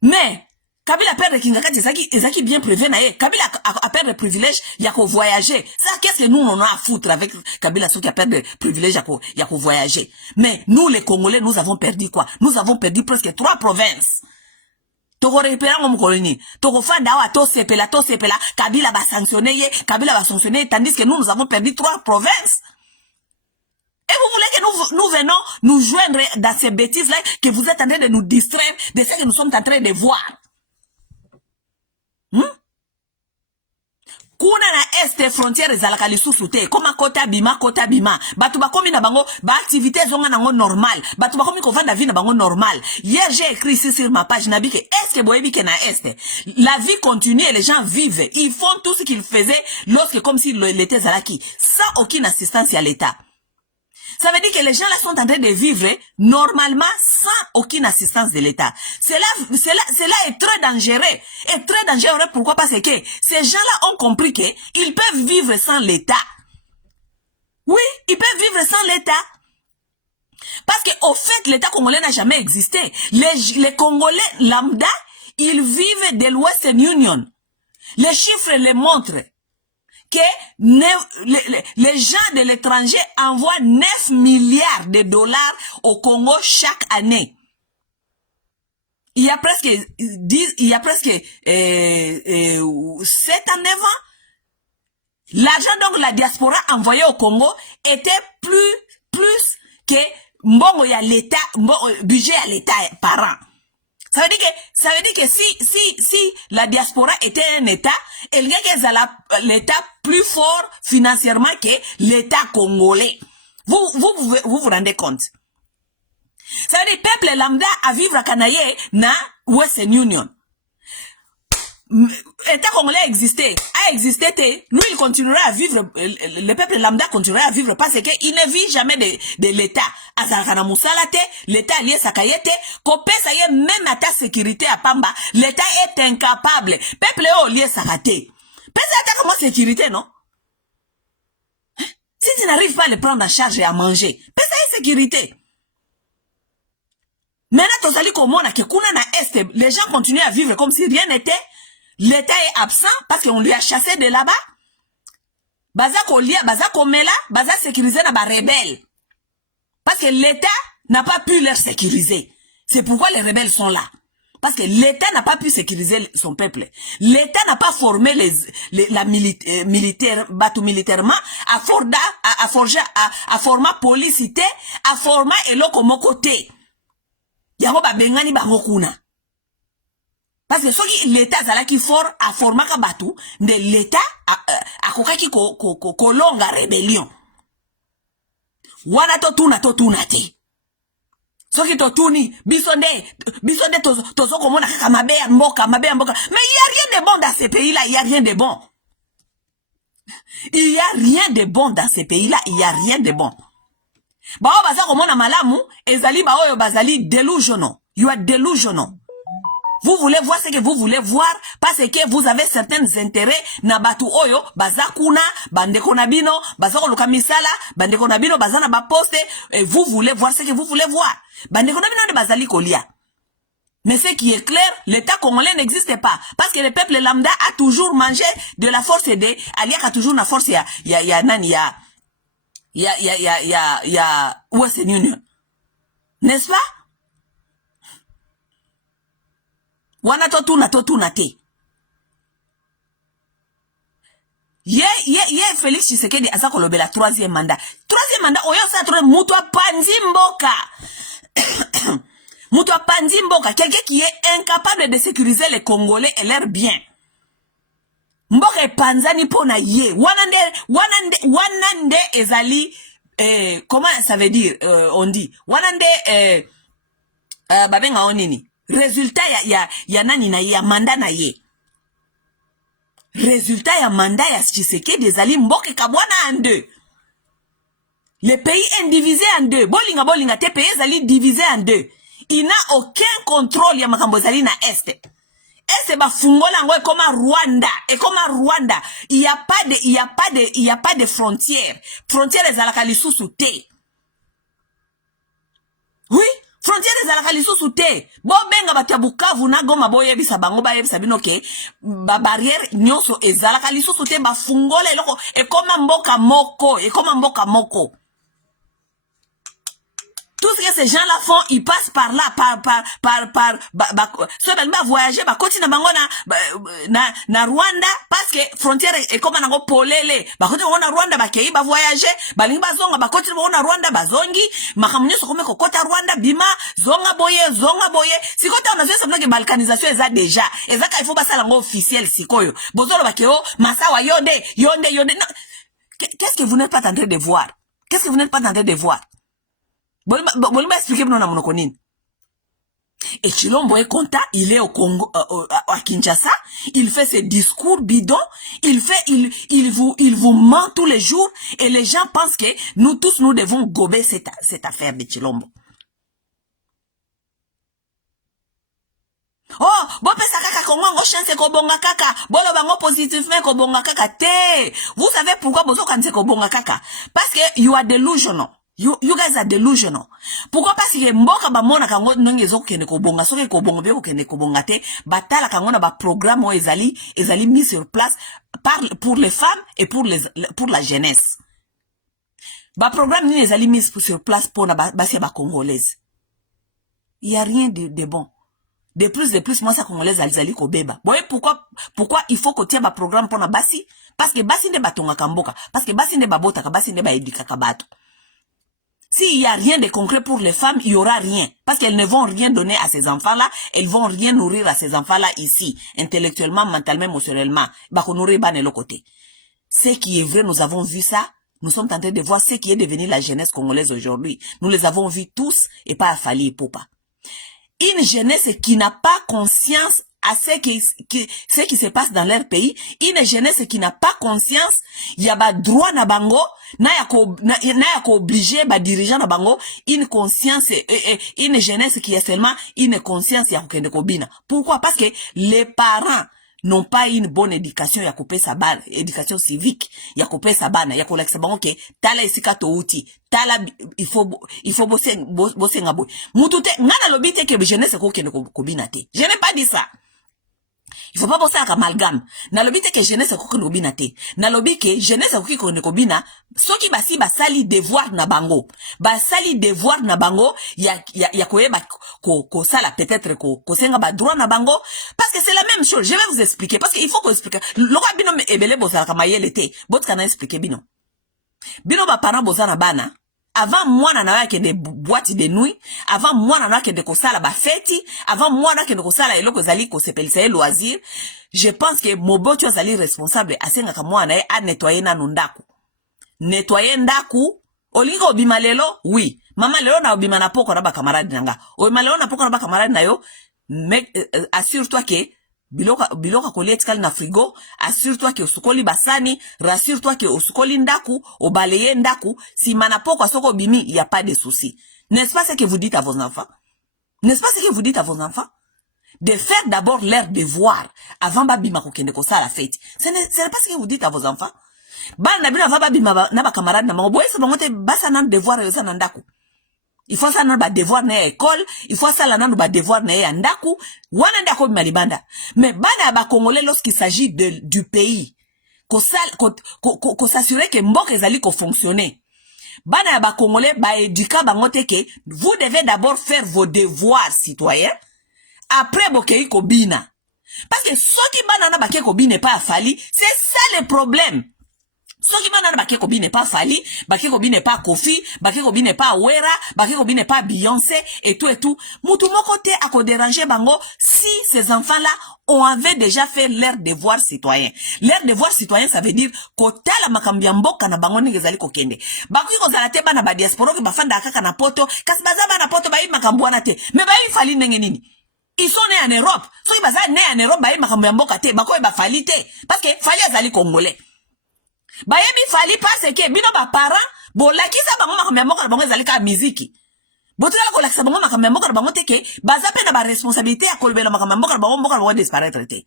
Mais Kabila perdre Kingakati ezaki bien prévu na ye. Kabila a perdre privilège ya ko voyager. Ça qu'est-ce que nous on a à foutre avec Kabila ceux qui a perdre privilège ya ko voyager. Mais nous les Congolais nous avons perdu quoi? Nous avons perdu presque 3 provinces. Toko récupérer mon colonie. Toko fanda wa to sepela Kabila va sanctionner tandis que nous avons perdu 3 provinces. Et vous voulez que nous venons nous joindre dans ces bêtises-là, que vous êtes en train de nous distraire de ce que nous sommes en train de voir. kuna na este frontière ezalaka lisusu te koma kota bima batu bakomi na bango activité zonga nango normal batu bakomi kovanda vie na bango normal. Hier j'ai écrit ici sur ma page nabi que est-ce boyebi ke na este la vie continue et les gens vivent, ils font tout ce qu'ils faisaient lorsque comme si l'été zalaki sans aucune assistance à l'état. Ça veut dire que les gens là sont en train de vivre normalement sans aucune assistance de l'État. Cela est très dangereux. Et très dangereux, pourquoi? Parce que ces gens-là ont compris qu'ils peuvent vivre sans l'État. Oui, ils peuvent vivre sans l'État. Parce qu'au fait, l'État congolais n'a jamais existé. Les Congolais lambda, ils vivent de l'Western Union. Les chiffres les montrent. Que les gens de l'étranger envoient 9 milliards de dollars au Congo chaque année. Il y a presque 7 ans, 9 ans. L'argent donc la diaspora envoyé au Congo était plus que mbongo ya l'État, budget à l'État par an. Ça veut dire que si la diaspora était un État, il y a l'État plus fort financièrement que l'État congolais. Vous rendez compte? Ça veut dire peuple lambda à vivre à Kanaye na Western Union. L'État congolais a existé, nous il continuera à vivre, le peuple lambda continuera à vivre parce qu'il ne vit jamais de l'État. Azalakana musalate, l'État lié sakayete, kopé ça y est même à ta sécurité à Pamba, l'État est incapable. Peuple lié sakate. Pesa comment sécurité, non? Si tu n'arrives pas à le prendre en charge et à manger, pesa y sécurité. Maintenant, tozali komona ke kuna na est, les gens continuent à vivre comme si rien n'était. L'État est absent parce qu'on lui a chassé de là-bas. Baza kolia, baza komela, baza sécuriser na ba rebelles. Parce que l'État n'a pas pu leur sécuriser. C'est pourquoi les rebelles sont là. Parce que l'État n'a pas pu sécuriser son peuple. L'État n'a pas formé la militaire, bateau militairement, à former policité, à former eloko mokote. Yango ba bengani bango kuna. Parce que si l'État zala qui fort à former ka bateau, de l'État a kokaki kolonga rébellion. Wana to tuna te. Soki to tuni, bisonde tozo komona kaka mabeya mboka. Mais il y a rien de bon dans ces pays-là, il y a rien de bon. Il y a rien de bon dans ces pays-là, il y a rien de bon. Bao baza komona malamu, ezali baoyo bazali delusional. You are delusional. Vous voulez voir ce que vous voulez voir parce que vous avez certains intérêts na batu oyo bazakuna bandeko na bino bazako luka misala bandeko na bino bazana ba poste et vous voulez voir ce que vous voulez voir bandeko na bino de bazali kolia. Mais ce qui est clair, l'État congolais n'existe pas parce que le peuple lambda a toujours mangé de la force de aliaka toujours na force ya Western Union. N'est-ce pas? Wana to tuna te. Ye Félix Tshisekedi asa kolobela 3e mandat. 3e mandat oyo sa trop mutu apanzi mboka. Mutu apanzi mboka, quelqu'un qui est incapable de sécuriser les Congolais et leurs biens. Mboka epanzani pona ye. Wanande ezali comment ça veut dire on dit. Wanande babenga onini. Résultat ya nani na ya manda na ye. Résultat ya manda ya Tshisekedi ezali mboke kabwana en deux. Le pays est divisé en deux. Bolinga te pays ezali divisé en deux. Il n'a aucun contrôle ya makambo ezali na est. Est ba fungola ngo comme Rwanda. Et comme Rwanda, il y a pas de frontières. Frontières ezalaka lisusu te. Oui. Frontière ezalaka lisusu te. Bo benga batia Bukavu na Goma boye bisa bango ba yebisa bino ke ba barrière nyonso ezalaka lisusu te ba fungola eloko e koma mboka moko. Tout ce que ces gens-là font, ils passent par là, soit ben voyager, côté na Rwanda, parce que frontière est comme un polele. Côté na Rwanda, kei voyager, limba zonga, côté na Rwanda, zongi, makamunyo sokome kokota Rwanda, bima, zonga boye. Si côté on a fait ça, que balkanisation est déjà. Et ça, il faut pas ça langue officielle, sikoyo. Bozolo bakeo, masawa yonde. Qu'est-ce que vous n'êtes pas en train de voir? Qu'est-ce que vous n'êtes pas en train de voir? Bolima expliquer nous na monoko nini. Et Tshilombo est content, il est au Congo, à Kinshasa, il fait ses discours bidons, il vous ment tous les jours, et les gens pensent que nous tous, nous devons gober cette affaire de Tshilombo. Oh, bon pesa kaka kongo chance ko bonga kaka, bolo bango positivement ko bonga kaka te. Vous savez pourquoi bozo kanse ko bonga kaka? Parce que you are delusional. You guys are delusional. Pourquoi? Parce que mboka ba mona kango nonge zo kende ko bonga, soke ko bonga be ko kende ko bonga te, batala kango na ba programme o ezali mis sur place pour les femmes et pour la jeunesse. Ba programme ni ezali mis sur place pour na basi ba congolaise. Il y a rien de bon. De plus, moi, ça congolaise, alizali ko beba. Voyez pourquoi il faut que tu aies un programme pour na basi? Parce que basi ne batonga kamboka. Parce que basi ne babota ka basi ne ba edika kabato. S'il y a rien de concret pour les femmes, il y aura rien. Parce qu'elles ne vont rien donner à ces enfants-là. Elles vont rien nourrir à ces enfants-là ici. Intellectuellement, mentalement, émotionnellement. Bako nourrir ban le côté. Ce qui est vrai, nous avons vu ça. Nous sommes en train de voir ce qui est devenu la jeunesse congolaise aujourd'hui. Nous les avons vus tous et pas à Fali et Popa. Une jeunesse qui n'a pas conscience à ce qui se passe dans leur pays, une jeunesse qui n'a pas conscience, il y a pas droit na bango, na ya ko obligé ba dirigeant na bango, une conscience, une jeunesse qui a seulement une conscience ya kende kobina. Pourquoi? Parce que les parents n'ont pas une bonne éducation ya couper sa bana, éducation civique, ya couper sa bana, ya koleksa bango ke tala isika to uti, tala il faut bosser ngabo. Mutute ngana lobite ke jeunesse ko kende kobina te. Je n'ai pas dit ça. Il faut pas bosser avec amalgame. Na lobite ke jeunesse ko kende kobina te. Na lobi ke jeunesse ko kende kobina, soki basi basali devoir na bango. Basali devoir na bango ya koyeba ko sala peut-être ko senga ba droit na bango parce que c'est la même chose. Je vais vous expliquer parce qu'il faut qu'on explique. Loka bino ebele bosala kama yele te. Botka na expliquer bino. Bino ba parents bozana bana. Avant moi na ke de boîte de nuit, avant moi na ke de ko sala ba feti, avant moi na ke de ko sala eloko zali ko sepelisa loisir, je pense que Mobutu zali responsable asenga ka moi na a nettoyer na ndaku. Nettoyer ndaku, olingo obima lelo, oui. Mama lelo na obima na poko na ba camarade nanga. Obima lelo na poko na ba camarade na yo, assure-toi que biloka kolia tikali na frigo, assure-toi que osukoli basani, rassure-toi que osukoli ndaku, obaleye ndaku, si manapoko asoko bimi, il n'y a pas de souci. N'est-ce pas ce que vous dites à vos enfants? N'est-ce pas ce que vous dites à vos enfants? De faire d'abord leur devoir avant babima kokende ko sala fête. Ce n'est pas ce que vous dites à vos enfants. Bana bina va babima na ba camarade na maboye se bangote basa nan devoir yo sana ndaku. Il faut ça nan ba devoir na école, il faut ça nan ba devoir na ndaku, wana ndako malibanda. Mais bana ba congolais lorsqu'il s'agit du pays, ko s'assurer que mboka ezali ko fonctionner. Bana ba congolais ba éduka bangote que vous devez d'abord faire vos devoirs citoyens, après bokei ko bina. Parce que ceux qui bana na ba ke ko bina pas fali, c'est ça le problème. Soki bana bake kobi n'est pas Fali, bake kobi n'est pas Kofi, bake kobi n'est pas Wera, bake kobi n'est pas Beyoncé et tout. Moutou mon côté à ko déranger bango si ces enfants-là avaient déjà fait leur devoir citoyen. Leur devoir citoyen, ça veut dire kota la makambiambo kana bango ngezali kokende. Bako ko zalate bana ba diaspora ke bafanda kaka na poto, kas bazaba na poto ba makambwana te. Mais ba Fali ndenge nini? Ils sont nés en Europe. So ils baza nés en Europe ba makambiambo te, bako ba Fali te parce que Fali azali congolais. Bayebi Fali parce que bino ba parents bolakisa bango makambiambo na bango ezali ka miziki. Botula ko lakisa bango makambiambo na bango te ke baza pe na ba responsabilité à kolbela makambiambo na bango disparaître te.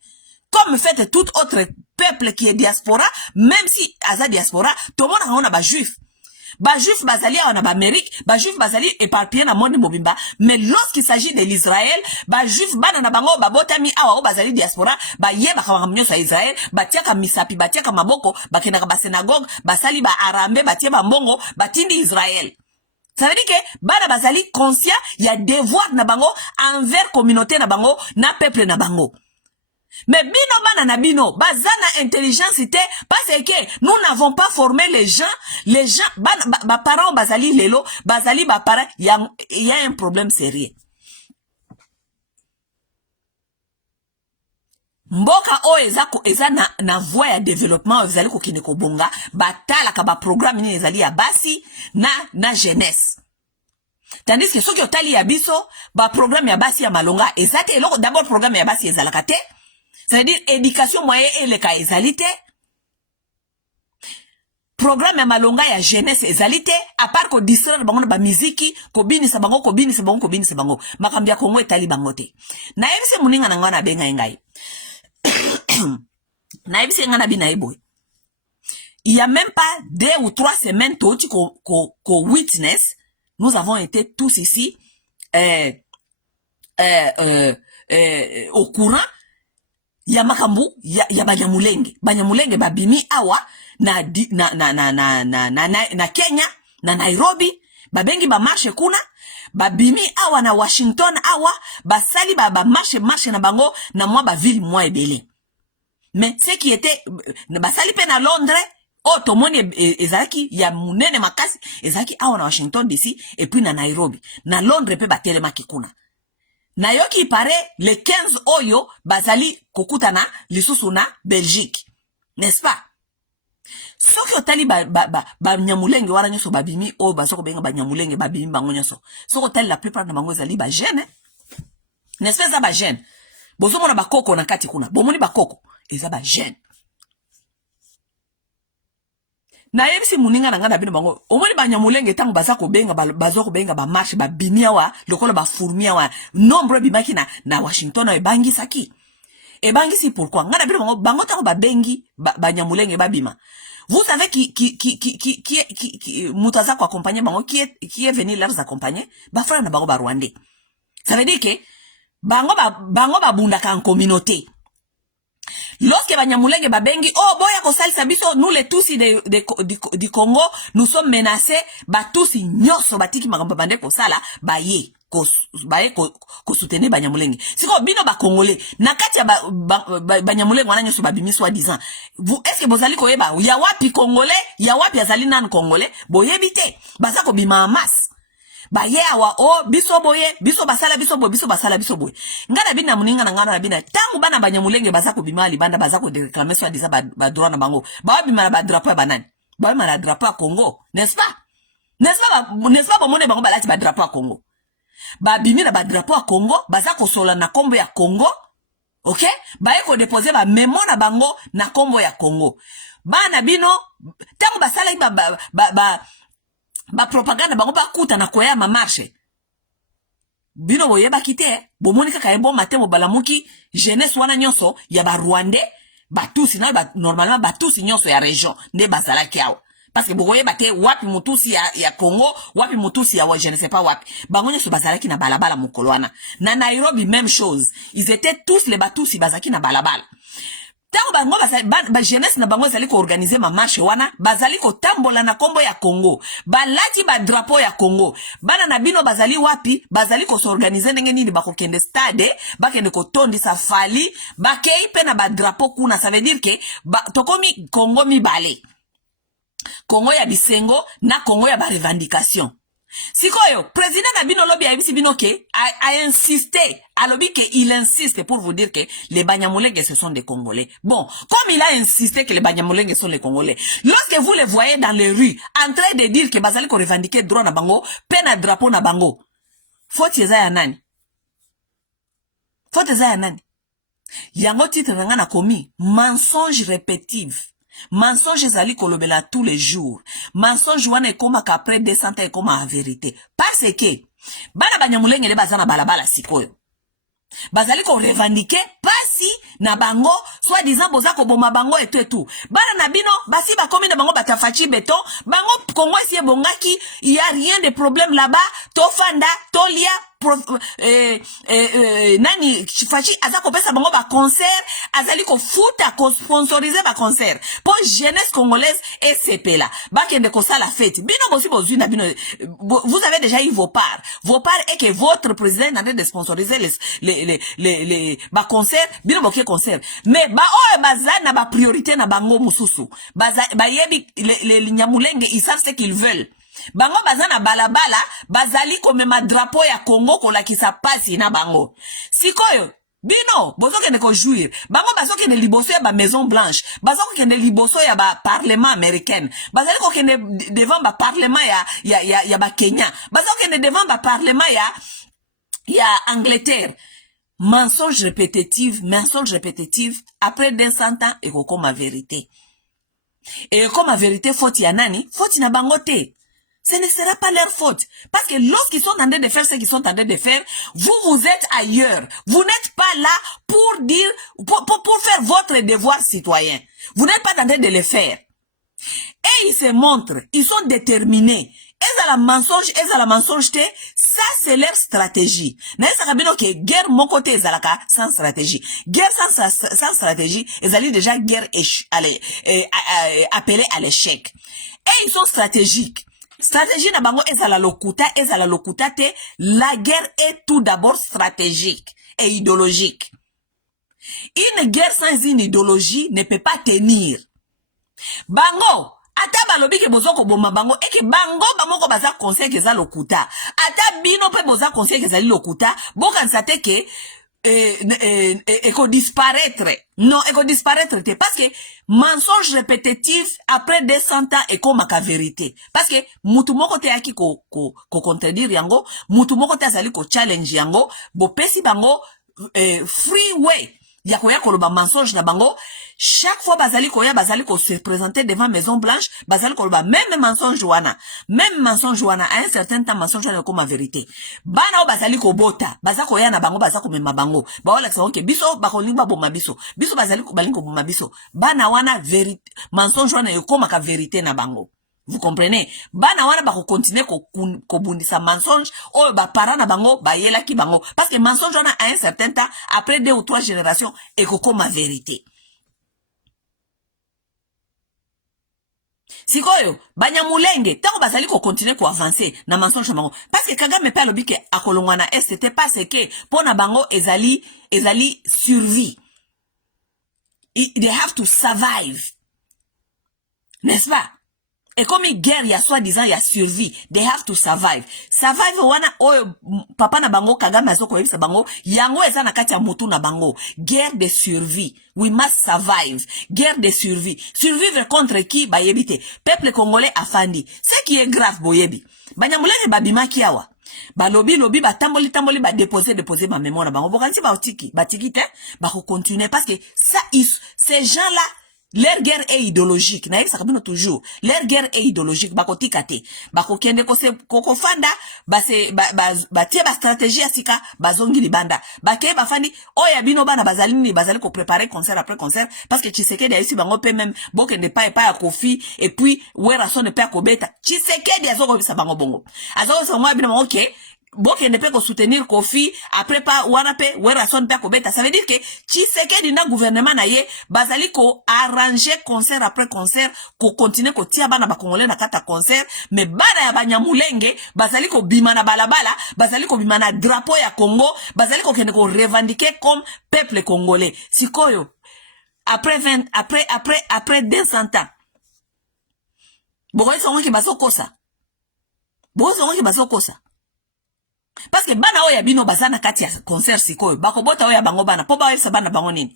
Comme fait tout autre peuple qui est diaspora, même si aza diaspora, tout le monde a ba juif. Ba juif bazali on a ba Amérique, ba juif bazali éparpillé na monde mobimba, mais lorsqu'il s'agit de l'Israël, ba juif bana na bango ba botami awa o bazali diaspora, ba yeba ka makamnyo sa Israël, ba tiaka misapi, ba tiaka maboko, ba kena ba synagogue, ba sali ba arambe, ba tia ba mbongo, ba tindi Israël. Ça veut dire que bana bazali conscient il y a devoir na bango envers communauté na bango na peuple na bango. Mais bino bana na bino bazana intelligence parce que nous n'avons pas formé les gens ba parents bazali lelo bazali ba parents il y a un problème sérieux. Mboka o eza na voie ya développement ezali ko kine ko bonga batala ka ba programme ni ezali ya basi na jeunesse. Tandis que ceux qui otali ya biso ba programme ya basi ya malonga ezate eloko d'abord programme ya basi ezalaka te. Ça veut dire éducation moyen eleka ezali te. Programme ya malonga ya jeunesse ezali te à part ko distraire bango na ba musique ko binisa bango makambi ya Kongo etali bango te. Na yebise muninga na ngana benga ngai. Il y a même pas 2 ou 3 semaines qu'au witness, nous avons été tous ici au courant. Il y a makambu, il y a banyamulenge babimi awa na Kenya, na Nairobi, babengi ba marche kuna. Babimi awa na Washington awa basali ba marche na bango na mwa ba ville mwa ebele. Mais ce qui était basali pe na Londres otomoni ezaki ya munene makasi ezaki awa na Washington DC et puis na Nairobi na Londres pe batelema kikuna. Na yoki pare le 15 oyo bazali kokutana lisusu na Belgique. N'est-ce pas? Soki otali ba nyamulenge wana nyoso babimi o basoko benga ba nyamulenge babimi bango nyoso. Soko otali la plupart na bango ezali ba jeune. N'est-ce pas ça ba jeune? Bozo mona ba koko na kati kuna. Bomoni ba koko eza ba jeune. Na yebisi muninga na ngana bino bango. Omoni ba nyamulenge tango bazako benga bazoko benga ba marche ba bimia wa lokolo ba fourmia wa nombre bimaki na Washington na ebangi saki. Ebangi si pourquoi? Ngana bino bango tango ba bengi ba nyamulenge babima. Vous savez qui Moutaza ko accompagner bango qui est venu leur accompagner ba frère na bango ba Rwandais. Ça veut dire que bango ba bundaka en communauté. Lorsque banyamulenge ba bengi oh boya ko salisa biso nous les Tutsi du Congo nous sommes menacés ba Tutsi nyoso batiki makambo bande ko sala ba ye ko soutenir banyamulenge. Siko bino ba Congolais na kati ya banyamulenge wana nyoso babimi soi-disant. Vous est-ce que bozali ko yeba ya wapi Congolais ya wapi azali nan Congolais boyebite baza ko bima masse. Ba ye awa o biso boye biso basala biso boye ngana bina muninga na ngana bina tangu bana banyamulenge baza ko bima libanda baza ko réclamer soi-disant ba droit na bango ba bima ba drapeau ya banani ba bima na drapeau ya Congo n'est-ce pas bomone bango balati ba drapeau ya Congo ba bimi na ba drapeau ya Congo baza ko sola na kombo ya Congo. OK ba ye ko déposer ba memo na bango na kombo ya Congo bana bino tangu basala ba propaganda bango ba kuta na koya ma marche bino boyeba kite bomoni kaka ebo matemo balamuki jeunesse wana nyonso ya ba Rwandais ba Tutsi na ba normalement ba Tutsi nyonso ya région ne bazala kiao parce que boyeba te wapi mutusi ya Congo wapi mutusi ya je ne sais pas wapi bango nyonso bazalaki na balabala mukolwana na Nairobi même chose ils étaient tous les Tutsi bazaki na balabala. Tango bango ba jeunesse na bango zali ko organiser ma marche wana bazali ko tambola na kombo ya Congo balati ba drapeau ya Congo bana na bino bazali wapi bazali ko s'organiser ndenge nini bako kende stade bakende ko tondisa fali bakei pe na ba drapeau kuna. Ça veut dire que tokomi Congo mi balé Congo ya bisengo na Congo ya ba revendication. Sikoyo, président Nabino Lobi a bino ke a insisté, a lobby que il insiste pour vous dire que les Banyamulenge ce sont des Congolais. Bon, comme il a insisté que les Banyamulenge sont les Congolais, lorsque vous les voyez dans les rues en train de dire que bazali ko revendiquer droit na bango, pena drapeau na bango, faut yeza ya nani? Faut yeza ya nani? Yango titre ngana komi mensonge répétitif. Mensonge ezali kolobela tous les jours. Mensonge wana ekoma qu'après 200 ans ekoma en vérité. Parce que bana banyamulenge le bazana balabala sikoyo. Bazali ko revendiquer pasi na bango soit disant boza ko boma bango et tout. Bana na bino basi ba komi na bango batafachi béton, bango Congo si bongaki, il y a rien de problème là-bas, to fanda, to lia nani fachi azako pesa bango ba concert azali ko futa ko sponsoriser ba concert pour jeunesse congolaise et sepela ba kende ko sala fête bino bosi bozuna bino vous avez déjà eu vos parts et que votre président est en train de sponsoriser les ba concert bino boké concert mais ba bazana ba priorité na bango mususu ba yebi les Nyamulenge ils savent ce qu'ils veulent. Bango bazana balabala bazali komema drapeau ya Congo kolakisa pasi na bango. Sikoyo bino bozo kende ko jouir. Bango bazo kende liboso ya ba Maison Blanche, bazo kende liboso ya ba Parlement américain. Bazali ko kende devant ba Parlement ya ba Kenya. Bazo kende devant ba Parlement ya Angleterre. Mensonge répétitif, après 200 ans et comme ma vérité. Et comme la vérité, faute ya nani, faute na bangote. Ce ne sera pas leur faute. Parce que lorsqu'ils sont en train de faire ce qu'ils sont en train de faire, vous êtes ailleurs. Vous n'êtes pas là pour dire, pour faire votre devoir citoyen. Vous n'êtes pas en train de le faire. Et ils se montrent, ils sont déterminés. Et à la mensonge, ça c'est leur stratégie. Mais ça veut que guerre mon côté ezalaka sans stratégie. Guerre sans stratégie, ils allaient déjà guerre appelée à l'échec. Et ils sont stratégiques. Stratégie na bango ezala lokuta te, la guerre est tout d'abord stratégique et idéologique. Une guerre sans une idéologie ne peut pas tenir. Bango ata balobi ke bozoko boma bango eke bango ko baza conseil ke za lokuta ata bino pe boza conseil ke za lokuta bokanisa te ke eko disparaître non eko disparaître te parce que mensonge répétitif après 200 ans eko maka vérité parce que mutu moko te yaki ko contredire yango mutu moko te azali ko challenge yango bo pesi bango free way ya koya koloba mensonge na bango chaque fois bazali ko se présenter devant Maison Blanche bazali koloba même mensonge wana à un certain temps mensonge wana comme vérité bana o bazali ko bota bazali ko ya na bango bazali ko mema bango ba wala ksa ke biso ba ko limba bo mabiso bazali ko balingo bo mabiso bana wana vérité mensonge wana ekoma ka vérité na bango. Vous comprenez? Bana wana ba ko continuer ko bundisa mensonge o ba para na bango ba yela ki bango parce que mensonge wana à un certain temps après 2 ou 3 générations ekoko ma vérité. Sikoyo Banyamulenge tango bazali ko continuer ko avancer na mensonge na bango parce que Kagame pe alobi ke akolongwana c'était parce que pona bango ezali survie. They have to survive. N'est-ce pas? Et comme une guerre, il y a soi-disant, il y a survie. They have to survive. Survive wana oyo papa na bango Kagame azoko yebisa bango yango eza na kati ya mutu na bango. Guerre de survie. We must survive. Guerre de survie. Survivre contre qui? Bayebite. Peuple congolais afandi. Ce qui est grave boyebi. Banyamulenge babimaki awa. Lobi ba tamboli ba déposer ma mémoire na bango. Bokansi ba tiki te ba continuer parce que ça ces gens-là leur guerre est idéologique. Na ça kabino toujours. Leur guerre est idéologique. Bako tikate. Bako kende koko fanda. Ba tie ba stratégie asika. Bazongi libanda. Bake ba fandi. Oya bino bana bazali ko préparer concert après concert. Parce que Tshisekedi a ici bango pe même. Boke ne pas à Kofi. Et puis, Wera son ne pas à Kobeta. Tshisekedi a zoko bisa bango bongo. Azoko sa mwa bino ok. Boke ne peut ko soutenir Kofi après pas wanape wera son pe ko beta ça veut dire que Tshisekedi na gouvernement na ye bazali ko arranger concert après concert ko continuer ko tia bana ba congolais na kata concert mais bana ya Banyamulenge bazali ko bima na balabala bazali ko bima na drapeau ya Congo bazali ko kende ko revendiquer comme peuple congolais sikoyo après 200 ans bokoyi songo ki basokosa parce que bana oya bino bazana kati ya concert sikoyo bakobota oya bango bana po ba bana bango nini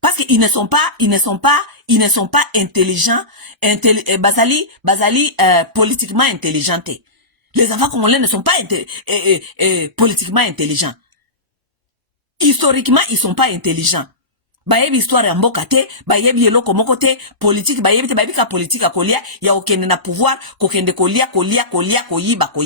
parce que ils ne sont pas intelligents bazali politiquement intelligentés. Les enfants congolais ne sont pas politiquement intelligents. Historiquement ils sont pas intelligents. Bayebi histoire ya mboka te bayebi eloko moko te politique bayebi te bayebi ka politique akolia ya okende na pouvoir kokende kolia koyiba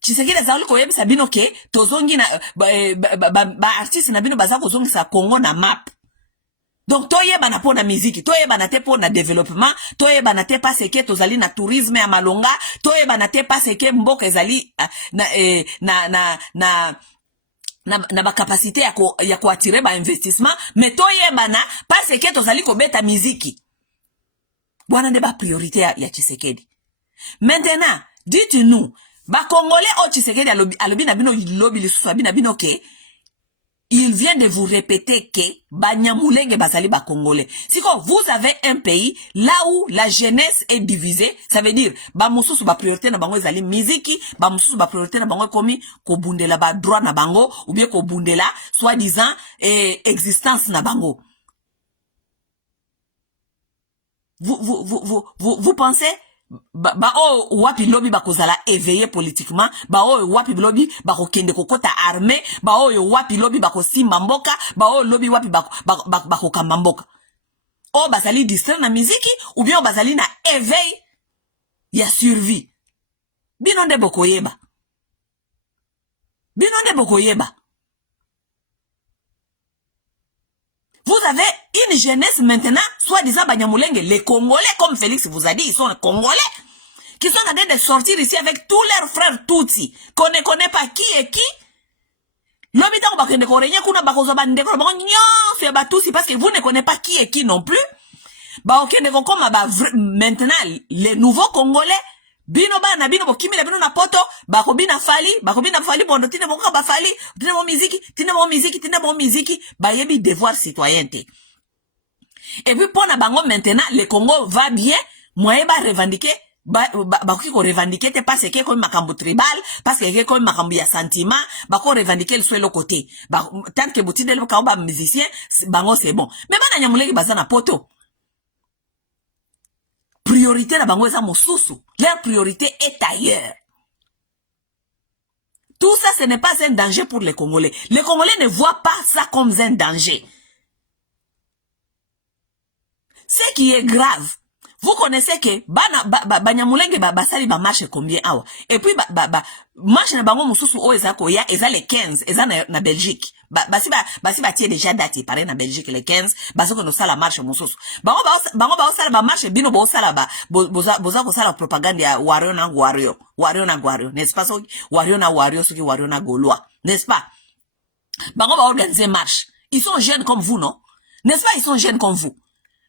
Tshisekedi azali koyebi sabino ke tozongi na ba artiste na bino bazako zongi sa Congo na map Donc toyeba na po na musique, toyeba na te po na développement, toyeba na te parce que tozali na tourisme ya malonga, toyeba na te parce que mboka ezali na ba capacité ya ko attirer ba investissement, mais toyeba na parce que tozali ko beta musique. Bwana nde ba priorité ya Tshisekedi. Maintenant, dites-nous, ba Congolais au Tshisekedi alobi na bino lobi lisusu abi na bino ke il vient de vous répéter que Banyamulenge bazali ba Congolais. Si vous avez un pays là où la jeunesse est divisée, ça veut dire ba mususu ba priorité na bango ezali miziki, ba mususu ba priorité na bango komi ko bundela ba droit na bango ou bien ko bundela soi-disant existence na bango. Vous pensez wapi lobby bakozala éveillé politiquement, wapi lobby bakokende kokota armée, wapi lobby bakosimba mboka, lobby wapi bakokamba mboka. Bazali distrait na miziki ou bien bazali na éveil ya survie. Bino nde bokoyeba. Vous avez une jeunesse maintenant, soi-disant Banyamulenge, les Congolais, comme Félix vous a dit, ils sont les Congolais, qui sont en train de sortir ici avec tous leurs frères Tutsi, qu'on ne connaît pas qui est qui. L'homme bakende ko renya kuna bakozo bande ko bango nyonso ba Tutsi parce que vous ne connaissez pas qui est qui non plus. Ba okende ko comme maintenant les nouveaux Congolais bino bana bino bokimi la bino na poto bakobina fali bondo tine boka ba fali tine mo musique ba yebi devoir citoyenneté. Et puis pour na bango maintenant le Congo va bien, moyen ba revendiquer ba ko revendiquer te parce que comme makambo tribal, parce que comme makambo ya sentiment, ba ko revendiquer le soit le côté. Ba tant que botine le ka ba musicien, bango c'est bon. Mais bana Nyamulenge baza na poto. Priorité na bango eza mosusu. Leur priorité est ailleurs. Tout ça, ce n'est pas un danger pour les Congolais. Les Congolais ne voient pas ça comme un danger. Ce qui est grave, vous connaissez que Banyamulenge basali ba marche combien awa. Et puis marche na bango mosusu o eza ko ya eza les 15, eza na Belgique. Basi tie déjà date paré na Belgique les 15, basi ko no sala marche mosusu. Bango ba sala ba marche bino bo sala boza ko sala propagande ya wario na wario, n'est-ce pas so wario na wario soki wario na gaulois, n'est-ce pas? Bango ba organiser marche. Ils sont jeunes comme vous, non? N'est-ce pas, ils sont jeunes comme vous?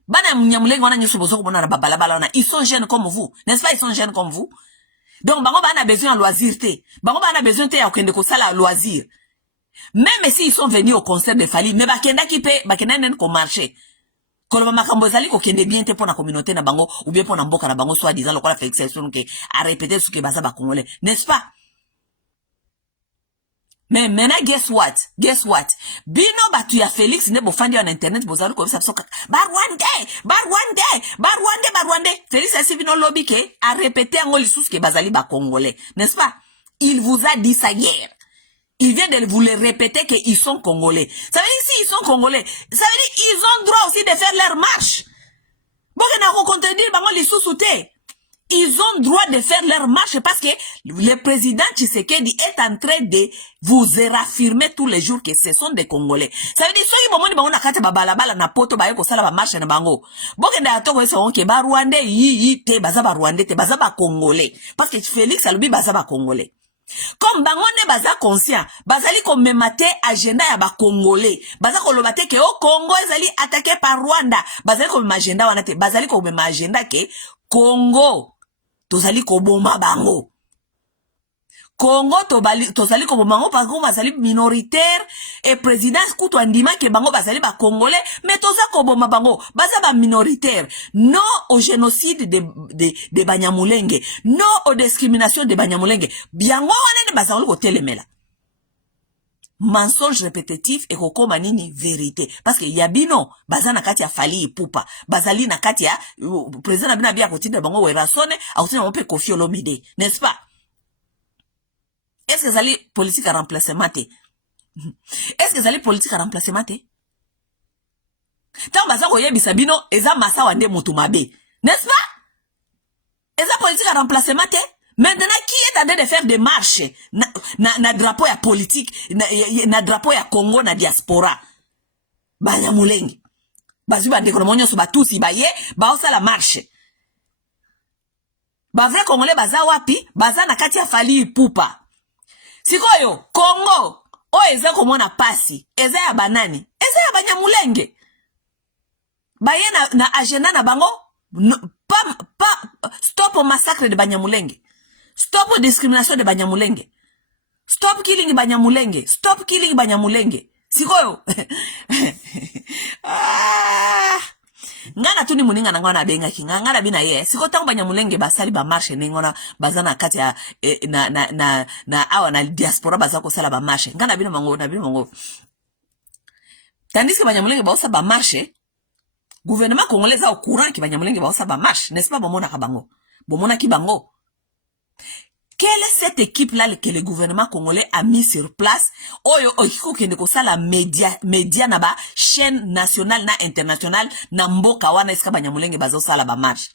Bana Nyamulenge wana nyoso bozo ko na babalabala wana, ils sont jeunes comme vous, n'est-ce pas, ils sont jeunes comme vous? Donc bango ba na besoin de loisir te. Bango ba na besoin te ya okende ko sala loisir. Même si ils sont venus au concert de Fali, mais bakenda ki pe bakenda nen ko marché. Koloba makambo zali ko kende bien te pour la communauté na bango ou bien pour na mboka na bango soit disant lokola Félix ke a répéter ce que baza ba congolais, n'est-ce pas? Mais maintenant, guess what? Bino batu ya Félix ne bofandi en internet bozali ko bisa soka. Barwande. Félix asi bino lobby ke a répéter en lisusu ke bazali ba congolais, n'est-ce pas? Il vous a dit ça hier. Il vient de vous le répéter qu'ils sont congolais. Ça veut dire s'ils sont congolais, ça veut dire qu'ils ont droit aussi de faire leur marche. Bon, on a contredire bango lisusu te. Ils ont droit de faire leur marche parce que le président Tshisekedi est en train de vous réaffirmer tous les jours que ce sont des Congolais. Ça veut dire ceux qui vont dire na kata babalabala na poto ba yeko sala ba marche na bango. Bokenda atoko eso onke ba Rwandais yi te baza ba Rwandais te baza ba Congolais parce que Félix alobi baza ba Congolais. Comme bango ne baza conscient, bazali ko memate agenda ya ba Congolais. Baza ko lobate ke o Congo ezali attaqué par Rwanda. Bazali ko mema agenda wana te, bazali ko mema agenda ke Congo tozali ko bomba bango. Congo tozali ko bomba bango parce que bazali minoritaire et président kutu andima ke bango bazali ba Congolais mais tozali ko bomba bango baza ba minoritaire. Non au génocide de Banyamulenge, non aux discriminations de Banyamulenge. Biango wana ne bazali ko telemela. Mensonge répétitif et kokoma nini vérité parce que yabino bazana kati ya Fali ipupa bazali na kati ya président na bina bia kotinda bango werasone autina on peut Koffi Olomide, n'est-ce pas? Est-ce que zali politique à remplacement te? Est-ce que zali politique à remplacement te? Tant baza ko yebisa bino eza masa wande mutu mabe, n'est-ce pas? Eza politique à remplacement te? Maintenant, qui est en train de faire des marches na drapeau ya politique, na drapeau ya Congo na diaspora? Banyamulenge. Bazu ba ndeko monyo so ba tusi ba ye ba osa la marche. Ba vrai congolais baza wapi baza na kati ya Fally Ipupa. Sikoyo Congo o eza komona pasi eza ya banani eza ya Banyamulenge. Ba ye na agenda na bango stop au massacre de Banyamulenge. Stop aux discrimination de Banyamulenge. Stop killing Banyamulenge. Stop killing Banyamulenge. Sikoyo. Ngana tuni muninga na ngwana benga kinga ngana bina ye. Siko tango Banyamulenge basali ba marche ngona bazana kati ya na awa na diaspora bazako sala ba marche. Ngana bina mango. Tandis que Banyamulenge ba osa ba marche. Gouvernement congolais a au courant que Banyamulenge ba osa ba marche, n'est-ce pas bomona kabango. Bomona ki bango. Quelle est cette équipe-là que le gouvernement congolais a mis sur place? Oyo okiko kende ko sala média na ba chaîne nationale na internationale na mboka wana eska Banyamulenge bazo sala ba marche.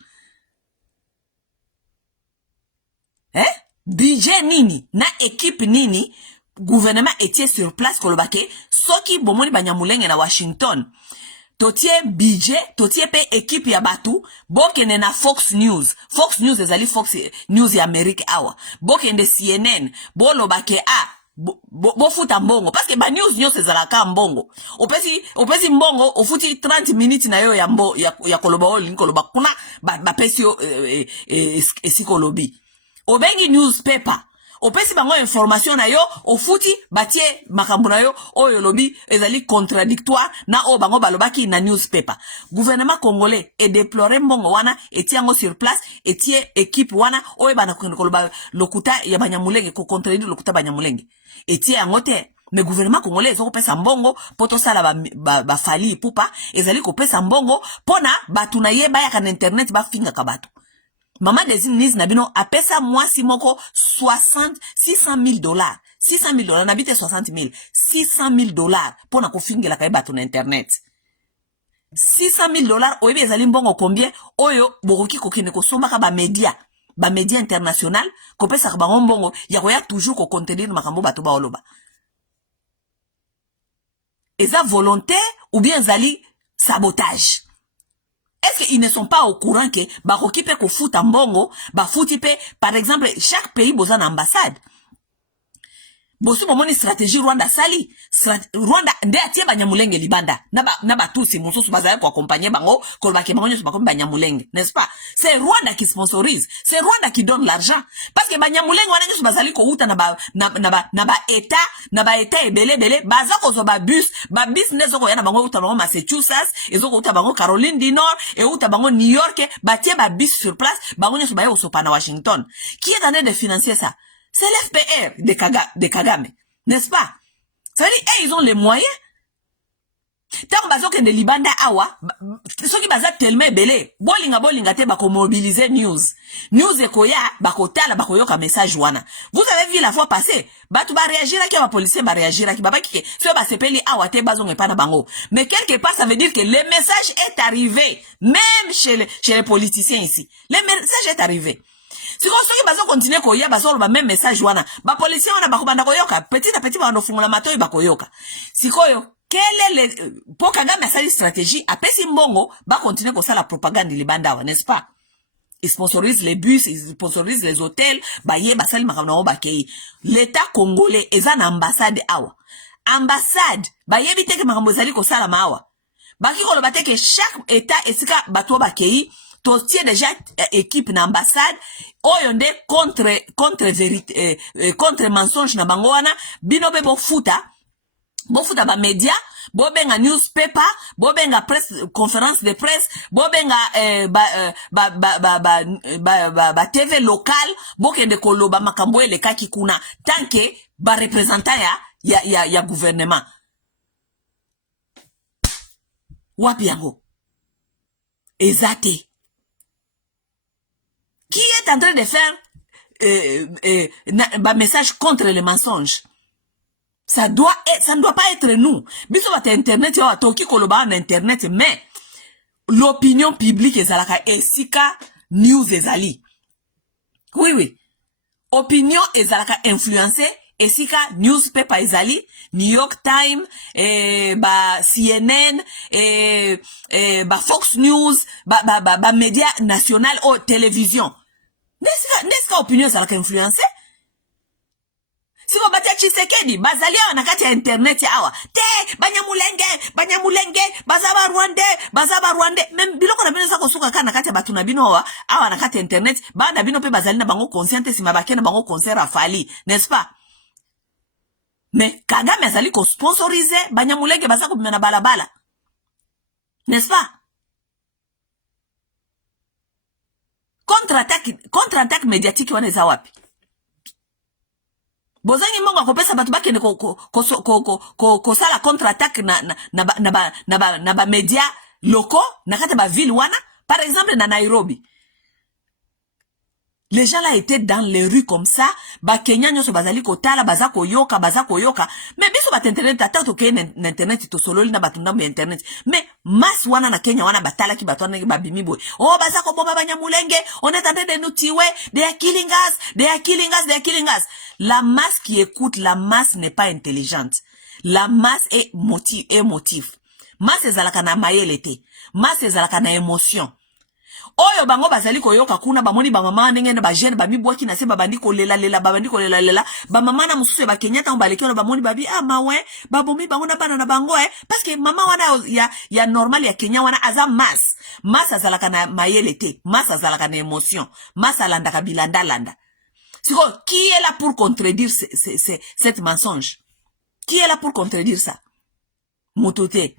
Budget nini na équipe nini gouvernement était sur place kolobake soki bomoni Banyamulenge na Washington. Totie budget, totie pe équipe ya batu, bokende na Fox News. Fox News ezali Fox News ya Amerique awa. Bokende CNN, bolo bake bo futa mbongo. Parce que ba news nyos ezalaka mbongo. Opesi mbongo, ofuti 30 minutes na yo ya koloba oli koloba kuna, ba pesi yo esikolobi. Obengi newspaper. Opesi bango information na yo, ofuti batie makambo na yo, oyo lobi ezali contradictoire na o bango balobaki na newspaper. Gouvernement congolais est déploré mbongo wana, etiango sur place, etie équipe wana, oyo bana koloba lokuta ya Banyamulenge ko contredire lokuta Banyamulenge. Etie angote. Mais gouvernement congolais ezoko pesa mbongo poto sala ba Fally Ipupa, ezali ko pesa mbongo pona batu na ye baya kan internet ba finga ka batu. Maman des Niz Nabino a payé ça moi si moko 600 000 dollars. 600 000 dollars, n'habite 60 000. 600 000 dollars pour na kofinge la kaiba ton internet. 600 000 dollars, oyebi ezali mbongo combien? Oyo, boroki kokine ko somaka ba média international, ko pesa ba mbongo, ya koya toujours ko contenir makambo bato ba oloba. Eza volontaire ou bien ezali sabotage? Est-ce qu'ils ne sont pas au courant que baroki pe ko fout en bongo, ba fouti pe, par exemple, chaque pays besoin d'ambassade. Bosu momoni stratégie Rwanda sali. Rwanda nde atie Banyamulenge libanda. Naba tout si mususu bazaya ko accompagner bango, ko ba ke bango nyoso bakomi Banyamulenge, n'est-ce pas? C'est Rwanda qui sponsorise, c'est Rwanda qui donne l'argent. Parce que Banyamulenge wana nyoso bazali ko uta na ba état ebele baza ko zo ba bus ndezo ko yana bango uta bango Massachusetts, ezo ko uta bango Caroline du Nord, et uta bango New York, ba tie ba bus sur place, bango nyoso ba yo sopa na Washington. Qui est en train de financer ça? C'est l'FPR de Kagame, n'est-ce pas? Ça veut dire, ils ont les moyens. Tant que de Libanda awa, ceux qui basent tellement belé, bolinga te bako mobiliser news. News ekoya, bako tala, bako yoka message wana. Vous avez vu la fois passée, batu ba réagir ki ba policier ba réagir ki ba kike, so ba sepeli awa te bazonge pa na bango. Mais quelque part ça veut dire que le message est arrivé, même chez les politiciens ici. Le message est arrivé. Si on se bazo continuer koya bazo ba même message wana ba policier wana bakobanda koyoka petit à petit ba ndofungula matoyi bakoyoka sikoyo quelle est le pour Kagame sa stratégie apesi mbongo ba continuer ko sala propagande libanda wa n'est-ce pas? Ils sponsorisent les bus, ils sponsorisent les hôtels, ba ye ba sali makamna ba kei. L'état congolais est une ambassade awa. Ambassade ba ye biteke makambo zali ko sala mawa. Ba ki ko lo bateke chaque état esika bato ba kei. Tostier déjà équipe na ambassade oyonde contre vérité contre mensonge na bango wana bino be bo futa ba média bo benga newspaper bo benga presse conférence de presse bo benga ba TV local bo kende koloba makambo ele kaki kuna tanke ba représentant ya gouvernement wapi yango ezate. Qui est en train de faire un message contre les mensonges? Ça ne doit pas être nous. Biso bata internet yo atoki koloba na internet mais l'opinion publique ezalaka esika news ezali. Oui. Opinion ezalaka influencée esika newspaper ezali New York Times ba CNN ba Fox News ba média national o télévision nesika opinion ezalaka influencer siko batia Tshisekedi bazali awa na kati ya internet awa te banyamulenge bazaba Rwanda même biloko na bino za kosuka kana kati ya batu na bino awa na kati ya internet bana bino pe bazali na bango consciente sima bakena bango concert afali n'est-ce pas mais Kagame azali ko sponsoriser banyamulenge baza ko bimena balabala n'est-ce pas contre-attaque médiatique wana eza wapi bozangi mbongo akopesa batu bakende kosala contre-attaque na ba média locaux na kati ba ville wana par exemple na Nairobi les gens là étaient dans les rues comme ça ba Kenya nyoso bazali kotala baza koyoka mais biso ba internet ata to ke na internet to sololi na batu ndambo internet mais mass wana na Kenya wana batala ki batu wana ba bimi boy oh baza ko bomba banyamulenge on est en train de nous tuer they are killing us la masse qui écoute la masse n'est pas intelligente la masse est motif masse ezalaka na mayelete masse ezalaka na émotion oyo bango bazali koyoka kuna bamoni ba mama ndenge na ba jeune ba mibwaki na se babandi kolela ba mama na mususu ba Kenyatta mbaleki na bamoni babi mawe babomi bango na bana na bango parce que mama wana ya normal ya Kenya wana aza mass azalaka na mayelete mass azalaka na émotion mass alanda landa siko qui est là pour contredire cette mensonge qui est là pour contredire ça motote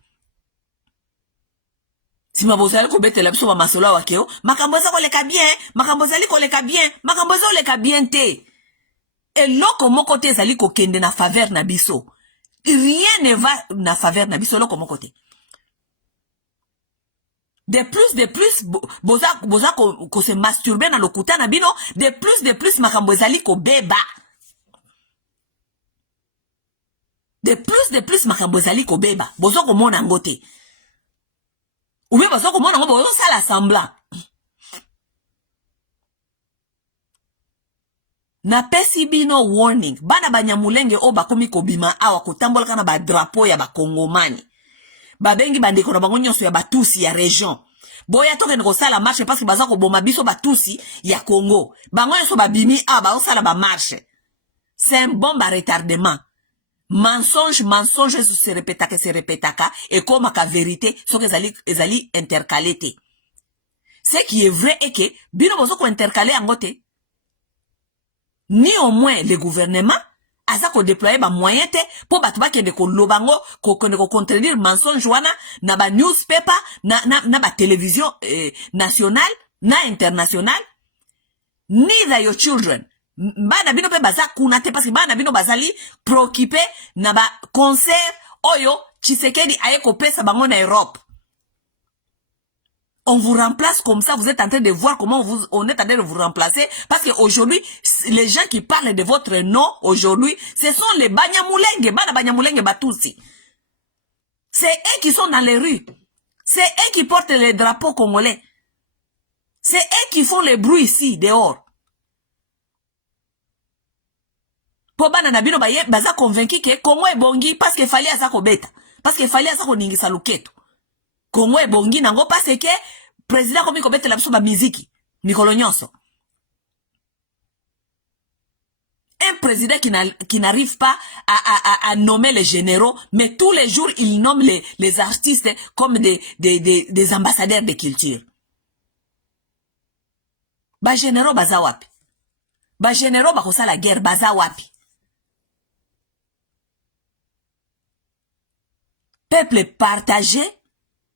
si mabozali ko betela biso ba masolo wa keo makambo za ko leka bien makambo zali ko leka bien te eloko moko te zali ko kende na faveur na biso rien ne va na faveur na biso eloko moko te de plus boza ko se masturber na lokuta na bino de plus makambo zali ko beba de plus makambo zali ko beba bozo ko mona ngote ou bien parce que comment on va ça l'assemblant na pesi bino warning bana banyamulenge o bakomi kobima awa kotambola kana ba drapeau ya ba Kongomani babengi bandeko na bango nyonso ya batusi ya region boya toke ndiko sala marche parce que baza ko boma biso batusi ya Congo bango nyonso babimi awa ba osala ba marche c'est un bon retardement mensonge se répétaka et comme ka vérité so que ezali intercalé te ce qui est vrai est que bino bozo ko intercaler angote ni au moins le gouvernement aza ko déployer ba moyen te po batu ba kende ko lobango ko contredire mensonge wana na ba newspaper na ba télévision nationale na internationale neither your children bana bino pe baza kuna te parce que bana bino bazali préoccupé na ba concert oyo Tshisekedi aye ko pesa bango na Europe. On vous remplace comme ça, vous êtes en train de voir comment on est en train de vous remplacer parce que aujourd'hui les gens qui parlent de votre nom aujourd'hui, ce sont les Banyamulenge, bana Banyamulenge Batusi. C'est eux qui sont dans les rues. C'est eux qui portent les drapeaux congolais. C'est eux qui font les bruits ici dehors. Bana na bino baza convaincu que Congo est bongi parce que fallait asa ko beta parce que fallait asa ko ningisa luketo Congo est bongi nango parce que président komi ko beta la biso ba miziki mikolo nyonso un président qui n'arrive pas à nommer les généraux mais tous les jours il nomme les artistes comme des ambassadeurs de culture ba généraux baza wapi ba généraux ba kosala guerre baza wapi peuple partagé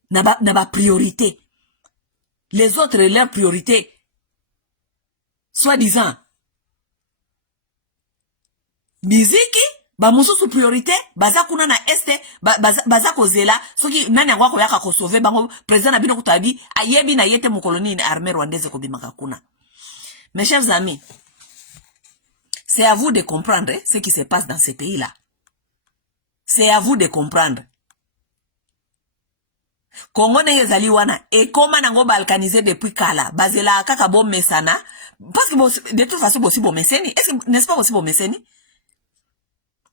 n'a pas priorité. Les autres, leur priorité, soi-disant, miziki, ba mususu priorité, baza kuna na este, baza kozela, soki nani angwa koyaka kosove, bango, président na bino kutabi, ayebi na yete mukoloni armée rwandaise kobimaka kuna. Mes chers amis, c'est à vous de comprendre ce qui se passe dans ce pays-là. C'est à vous de comprendre. Congo ne ezali wana et comment nango balkanisé depuis kala bazela kaka bom mesana parce que de toute façon aussi bon meseni est-ce que n'est-ce pas aussi bon meseni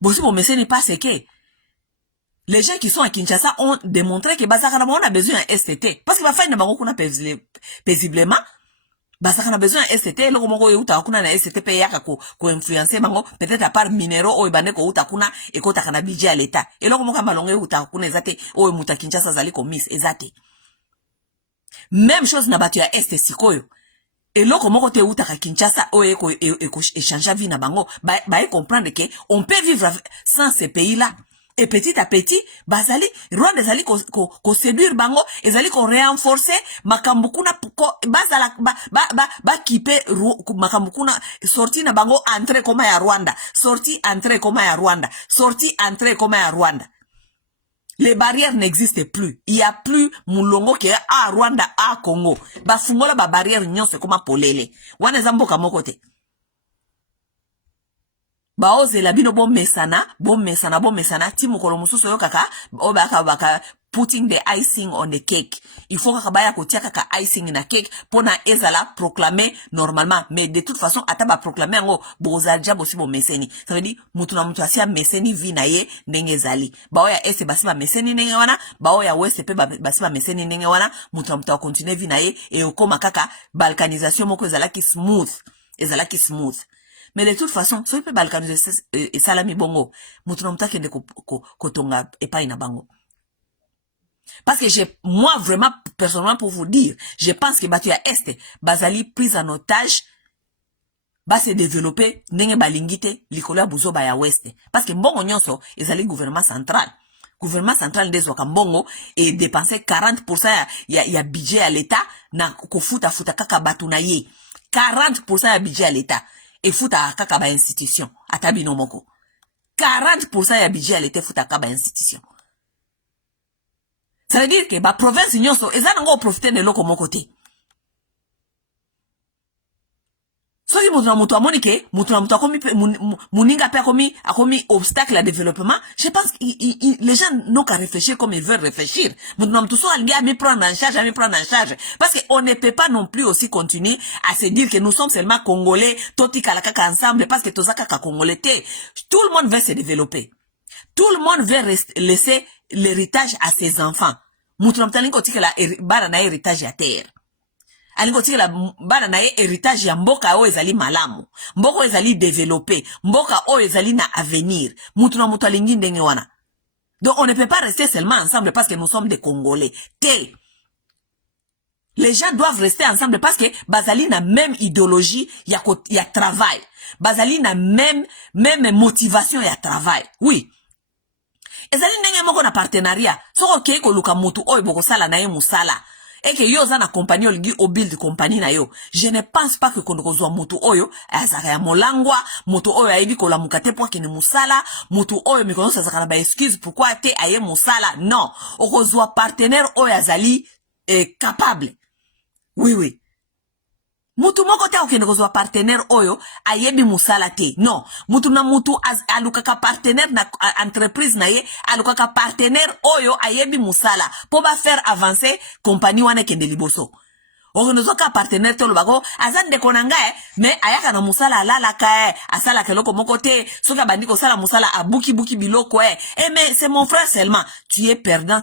Bossi bon meseni parce que les gens qui sont à Kinshasa ont démontré que Bazakana on a besoin d'un STT. Parce qu'il va faire une banque qu'on a paisiblement. Bazakana a besoin d'un STT. Le comment on a kuna na STT paye yaka ko influencer bango peut-être à part minéraux ou ibane ko uta kuna et ko takana budget à l'état. Et le comment malonge uta kuna ezate o muta Kinshasa zali ko miss ezate. Même chose na batu ya ST sikoyo. Et là, comment tu es à Kinshasa, échanger vie na bango, comprendre que on peut vivre sans ces pays-là. Et petit à petit, bazali, Rwanda zali ko séduire bango, et zali ko renforcer, makambukuna, bazala, kipe, makambukuna, sorti na bango, entrée comme ya Rwanda, sorti, entrée comme ya Rwanda, sorti, entrée comme ya Rwanda. Les barrières n'existent plus. Il n'y a plus Moulongo qui est à Rwanda, à Congo. Ba fungola ba barrière nyon c'est comme polele. Wane zamboka mokote. Ba oze la bino bon mesana, timu kolomusu soyo kaka, baka putting the icing on the cake. Il faut kakabaya kotia kaka icing na cake pona ezala proclamer normalement. Mais de toute façon, ataba proclamer ngo bozalja bosi bo meseni. Ça veut dire, mutuna mutu asia meseni vi na ye nenge zali. Bao ya ese basi ba meseni nenge wana, bao ya wese pe basi ba meseni nenge wana, mutuna mutu continue vi na ye, e okoma kaka balkanisation moko ezalaki smooth. Mais de toute façon, so peut balkaniser et salami bongo, mutuna mutu akende kotonga epai na bango. Parce que moi vraiment, personnellement pour vous dire, je pense que Batu ya Est, Bazali prise en otage, va se développer, nenge balingite, likolo ya buzo ba ya Ouest. Parce que mbongo nyonso, ezali gouvernement central. Gouvernement central ndezo kambongo, et dépenser 40% ya budget à l'État, na kofuta kaka batu na ye. 40% ya budget à l'État. Et futa kaka ba institution. Atabi no moko. 40% ya budget à l'État futa kaka ba institution. Ça veut dire que la province nyonso eza nango profiter de loko moko te. Soki mutuna mutu amoni ke mutuna mutu akomi muninga pe akomi obstacle à développement, je pense que les gens n'ont qu'à réfléchir comme ils veulent réfléchir. Mutuna mutu so alingi à me prendre en charge parce que on ne peut pas non plus aussi continuer à se dire que nous sommes seulement congolais, toti kalakaka ensemble parce que tozaka ka congolais te. Tout le monde veut se développer. Tout le monde veut laisser l'héritage à ses enfants. Mutuna mtalingo tika la bana na héritage ya terre. Alingo tika la bana na héritage ya mboka o ezali malamu. Mboka o ezali développé. Mboka o ezali na avenir. Mutuna mutalingi ndenge wana. Donc on ne peut pas rester seulement ensemble parce que nous sommes des Congolais. Tel. Les gens doivent rester ensemble parce que bazali na même idéologie ya travail. Bazali na même motivation ya travail. Oui. Ezali ndenge moko na partenariat. Soko kei ko luka mutu oyo boko sala na ye musala. Et que yo za na compagnie olingi o build compagnie na yo. Je ne pense pas que kondo kozwa mutu oyo azaka ya molangwa, mutu oyo ayebi ko la mukate po kene musala, mutu oyo mikono sa zakana ba excuse pourquoi te aye musala. Non, okozwa partenaire oyo azali capable. Oui. Mutu moko te okende kozwa partenaire oyo ayebi musala te. Non, mutu na mutu alukaka partenaire na entreprise na ye, alukaka partenaire oyo ayebi musala po ba faire avancer compagnie wana kende liboso. Okonozoka partenaire te lobako azande konanga mais ayaka na musala alala ka asala keloko moko te soka bandi ko sala musala abuki biloko mais c'est mon frère seulement. Tu es perdant.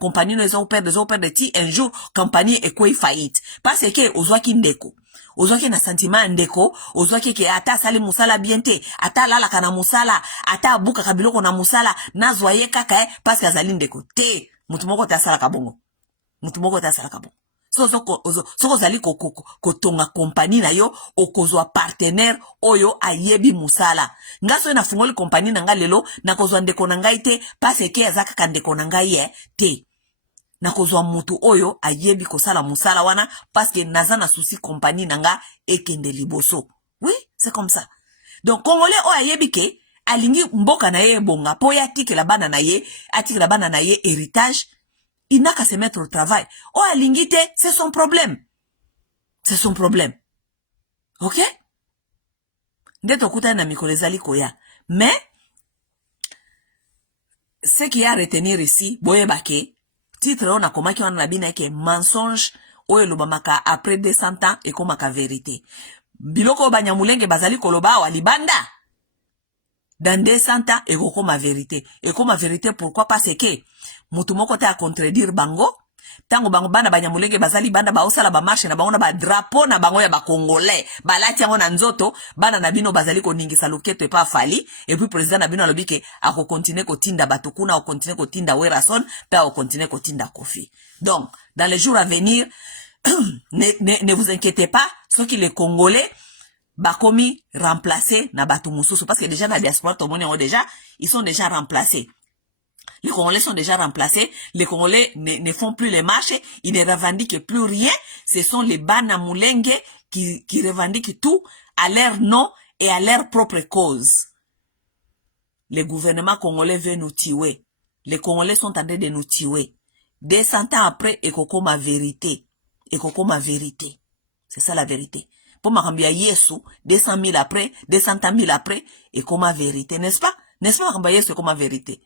Compagnie ne ont perdre ti un jour compagnie est quoi faillite parce que ozwaki ndeko. Ozwaki na sentiment ndeko, ozwaki ke ata sali musala bien te, ata lala kana musala, ata abuka kabiloko na musala, na zoye kaka parce que azali ndeko te. Mutu moko ta sala kabongo. Soko zali kotonga compagnie na yo okozwa partenaire oyo ayebi musala. Ngaso na fungoli compagnie na nga lelo na kozwa ndeko na ngai te parce que azaka ka ndeko na ngai te. Na kozwa mutu oyo ayebi kosala musala wana parce que naza na souci compagnie na nga ekende liboso. Oui, c'est comme ça. Donc congolais oyo ayebi ke alingi mboka na ye bonga po ya tikela bana na ye héritage. Il n'a qu'à se mettre au travail. Oh, alingite, c'est son problème. Ok? Ndeto kuta na mikolezali koya. Mais, ce qu'il y a à retenir ici, boye bake, titre on a komaki wana nabina ke mensonge, oye lobamaka après 200 ans et komaka vérité. Biloko banyamulenge bazali koloba wa libanda. dans 200 ans, et comme ma vérité. Et comme ma vérité, pourquoi? Parce que, mutumoko te a contredire bango, tango bango bana banyamulenge bazali bana baosala ba marche na bango na ba drapeau na bango ya ba congolais balati yango na nzoto bana na bino bazali ko ningisa loketo pa fali et puis président na bino alobi ke ako continuer ko tinda bato kuna ako continuer ko tinda Werason pa ako continuer ko tinda Kofi. Donc dans les jours à venir ne vous inquiétez pas, ceux qui les Congolais bakomi remplacés na bato mususu parce que déjà na diaspora tout le monde déjà ils sont déjà remplacés. Les Congolais sont déjà remplacés. Les Congolais ne font plus les marches. Ils ne revendiquent plus rien. Ce sont les Bana Mulenge qui revendiquent tout à leur nom et à leur propre cause. Le gouvernement congolais veut nous tuer. Les Congolais sont en train de nous tuer. 200 ans après, et coco ma vérité. Et coco ma vérité. C'est ça la vérité. Pour m'arrambia yesu, 200 000 après, 200 000 après, et comme ma vérité. N'est-ce pas? N'est-ce pas, m'arrambia yesu comme ma vérité?